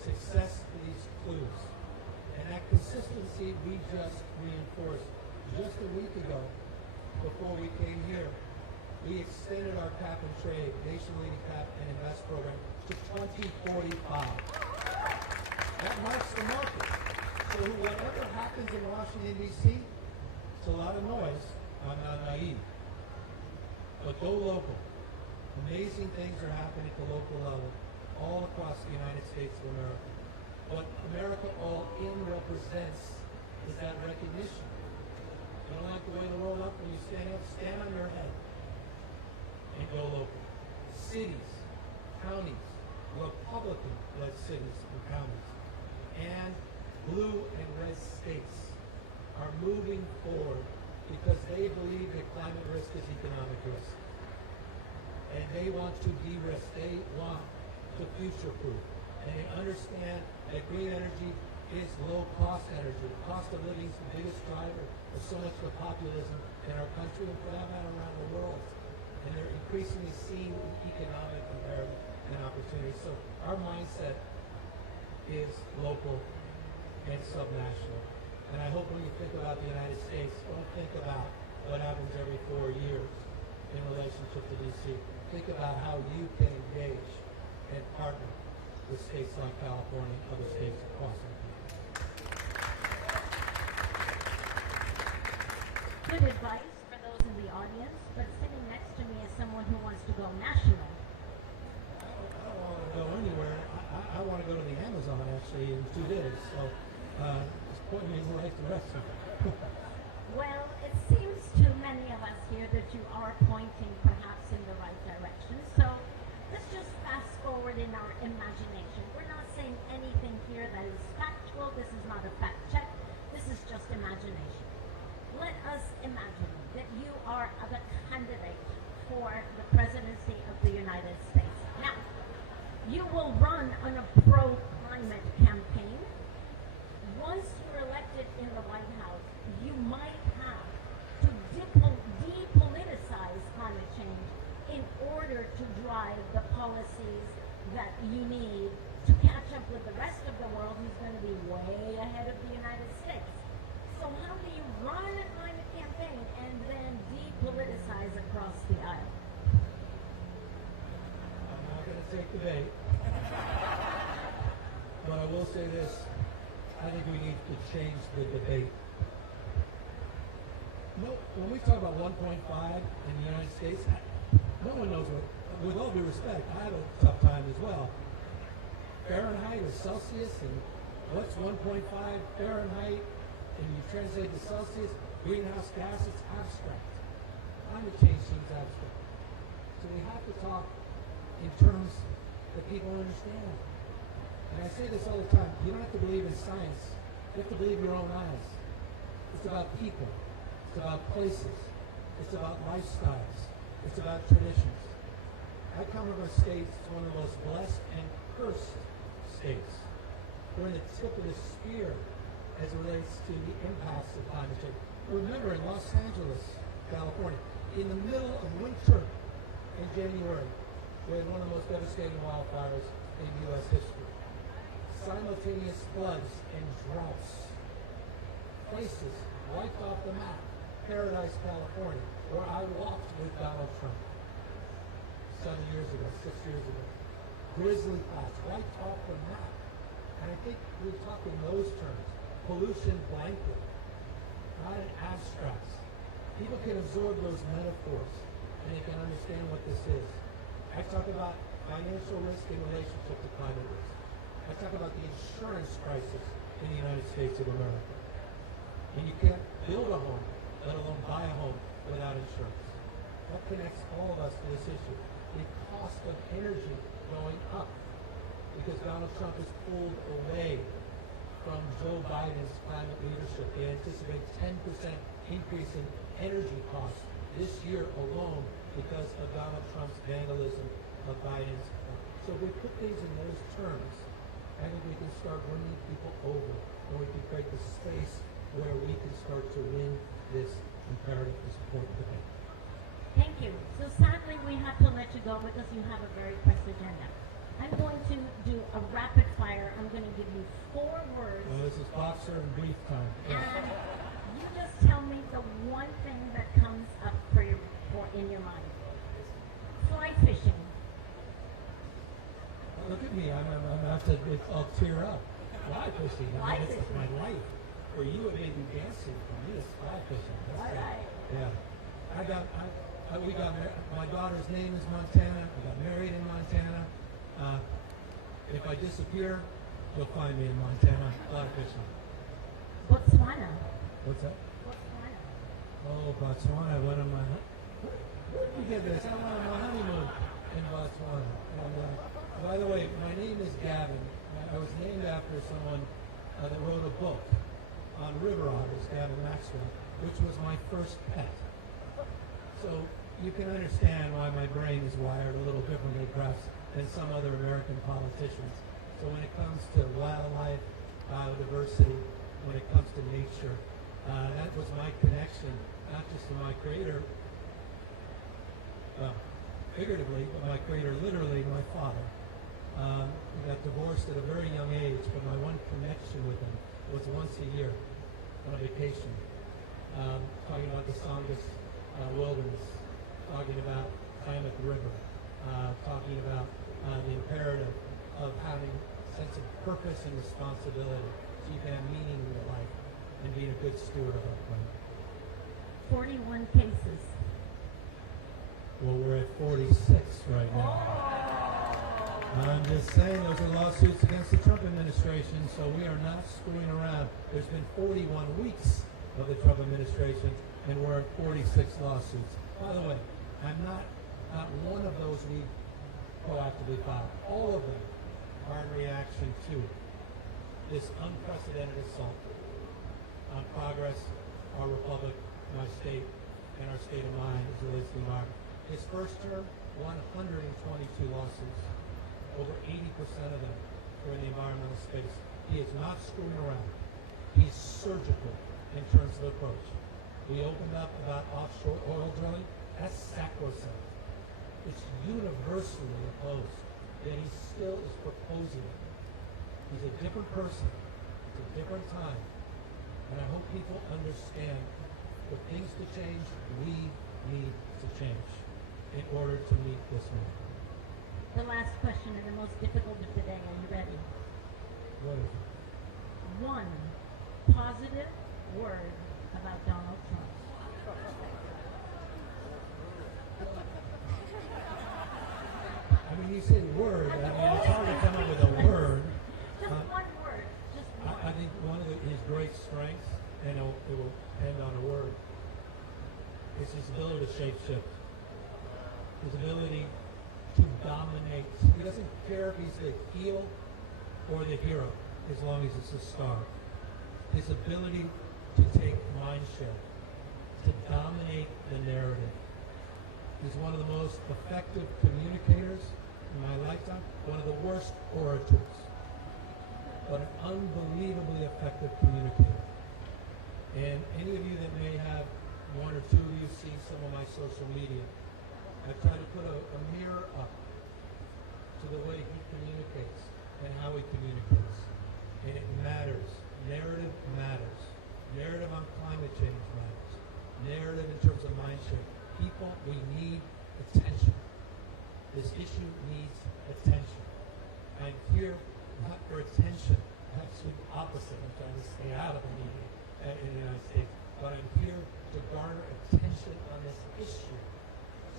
Success leaves clues. And that consistency we just reinforced. Just a week ago, before we came here, we extended our cap and trade, nation-leading cap and invest program to 2045. That marks the market. So whatever happens in Washington, D.C., it's a lot of noise. I'm not naive. But go local. Amazing things are happening at the local level, all across the United States of America. What America All In represents is that recognition. You don't like the way the world up when you stand up, stand on your head and go local. Cities, counties, Republican-led cities and counties, and blue and red states are moving forward because they believe that climate risk is economic risk. And they want to de-risk. They want to future-proof. And they understand that green energy is low-cost energy. The cost of living is the biggest driver of so much of the populism in our country and for that matter around the world. And they're increasingly seeing the economic imperative and opportunity. So our mindset is local and subnational. And I hope when you think about the United States, don't think about what happens every 4 years in relationship to D.C. Think about how you can engage and partner with states like California and other states across the country. Good advice for those in the audience, but sitting next to me is someone who wants to go national. I don't want to go anywhere. I want to go to the Amazon, actually, in 2 days. So just point me in the right direction. Well, it seems to many of us here that you are pointing perhaps in the right direction. So let's just fast forward in our imagination. We're not saying anything here that is factual. This is not a fact check. This is just imagination. Let us imagine that you are the candidate for the presidency of the United States. Now, you will run on a pro-climate campaign. Once you're elected in the White House, you might have to depoliticize climate change in order to drive the policies that you need to catch up with the rest of the world who's going to be way ahead of the United States. So how do you run a climate campaign and then depoliticize across the aisle? I'm not going to take the bait. But I will say this. I think we need to change the debate. No, when we talk about 1.5 in the United States, no one knows what, with all due respect, I have a tough time as well. Fahrenheit or Celsius, and what's 1.5 Fahrenheit, and you translate to Celsius, greenhouse gas, it's abstract. Climate change seems abstract. So we have to talk in terms that people understand. And I say this all the time, you don't have to believe in science, you have to believe your own eyes. It's about people, it's about places, it's about lifestyles, it's about traditions. I come from a state that's one of the most blessed and cursed states. We're in the tip of the spear as it relates to the impacts of climate change. Remember, in Los Angeles, California, in the middle of winter in January, we had one of the most devastating wildfires in U.S. history. Simultaneous floods and droughts. Places wiped off the map. Paradise, California, where I walked with Donald Trump 6 years ago. Grizzly floods wiped off the map. And I think we talk in those terms. Pollution blanket, not in abstracts. People can absorb those metaphors and they can understand what this is. I talk about financial risk in relationship to climate risk. I talk about the insurance crisis in the United States of America. And you can't build a home, let alone buy a home, without insurance. What connects all of us to this issue? The cost of energy going up because Donald Trump is pulled away from Joe Biden's climate leadership. They anticipate 10% increase in energy costs this year alone because of Donald Trump's vandalism of Biden's. So if we put things in those terms, I think we can start bringing people over and we can create the space where we can start to win this imperative, this important debate. Thank you. So sadly, we have to let you go because you have a very pressed agenda. I'm going to do a rapid fire. I'm going to give you 4 words. Well, this is boxer and brief time. Yes. And you just tell me the one thing that comes up in your mind. Fly fishing. Look at me. I'll tear up. Fly fishing. I mean, it's my life. For you, it may be dancing. For me, it's fly fishing. All right. Yeah. My daughter's name is Montana. I got married in Montana. If I disappear, you'll find me in Montana. Fly fishing. Botswana. What's that? Botswana. Oh, Botswana. Where did you get this? I went on my honeymoon in Botswana. And, by the way, my name is Gavin. I was named after someone that wrote a book on river otters, Gavin Maxwell, which was my first pet. So you can understand why my brain is wired a little differently, perhaps, than some other American politicians. So when it comes to wildlife, biodiversity, when it comes to nature, that was my connection, not just to my creator, figuratively, but my creator, literally, my father. He got divorced at a very young age, but my one connection with him was once a year on a vacation, talking about the Songus wilderness, talking about time at the river, talking about the imperative of having a sense of purpose and responsibility so you can have meaning in your life and being a good steward of our planet. 41 cases. Well, we're at 46 right now. I'm just saying those are lawsuits against the Trump administration, so we are not screwing around. There's been 41 weeks of the Trump administration, and we're at 46 lawsuits. By the way, not one of those we proactively filed. All of them are in reaction to this unprecedented assault on progress, our republic, my state, and our state of mind as it relates to the environment. His first term, 122 lawsuits. Over 80% of them were in the environmental space. He is not screwing around. He's surgical in terms of approach. We opened up about offshore oil drilling. That's sacrosanct. It's universally opposed. Yet he still is proposing it. He's a different person. It's a different time. And I hope people understand for things to change, we need to change in order to meet this moment. The last question and the most difficult of the day. Are you ready? What is it? One positive word about Donald Trump. I mean, you say word. I mean, it's hard to come up with a word. Just one word. Just one. I think one of his great strengths, and it will end on a word, is his ability to shape-shift. His ability to dominate. He doesn't care if he's the heel or the hero, as long as it's a star. His ability to take mind share, to dominate the narrative, He's one of the most effective communicators in my lifetime, one of the worst orators, but an unbelievably effective communicator. And any of you that may have one or two of you see some of my social media, I've tried to put a mirror up to the way he communicates and how he communicates. And it matters. Narrative matters. Narrative on climate change matters. Narrative in terms of mind shift. People, we need attention. This issue needs attention. I'm here not for attention. Actually, the opposite. I'm trying to stay out of the media in the United States. But I'm here to garner attention on this issue,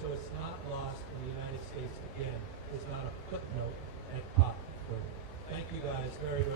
so it's not lost in the United States again. It's not a footnote at Cop30. Thank you guys very, very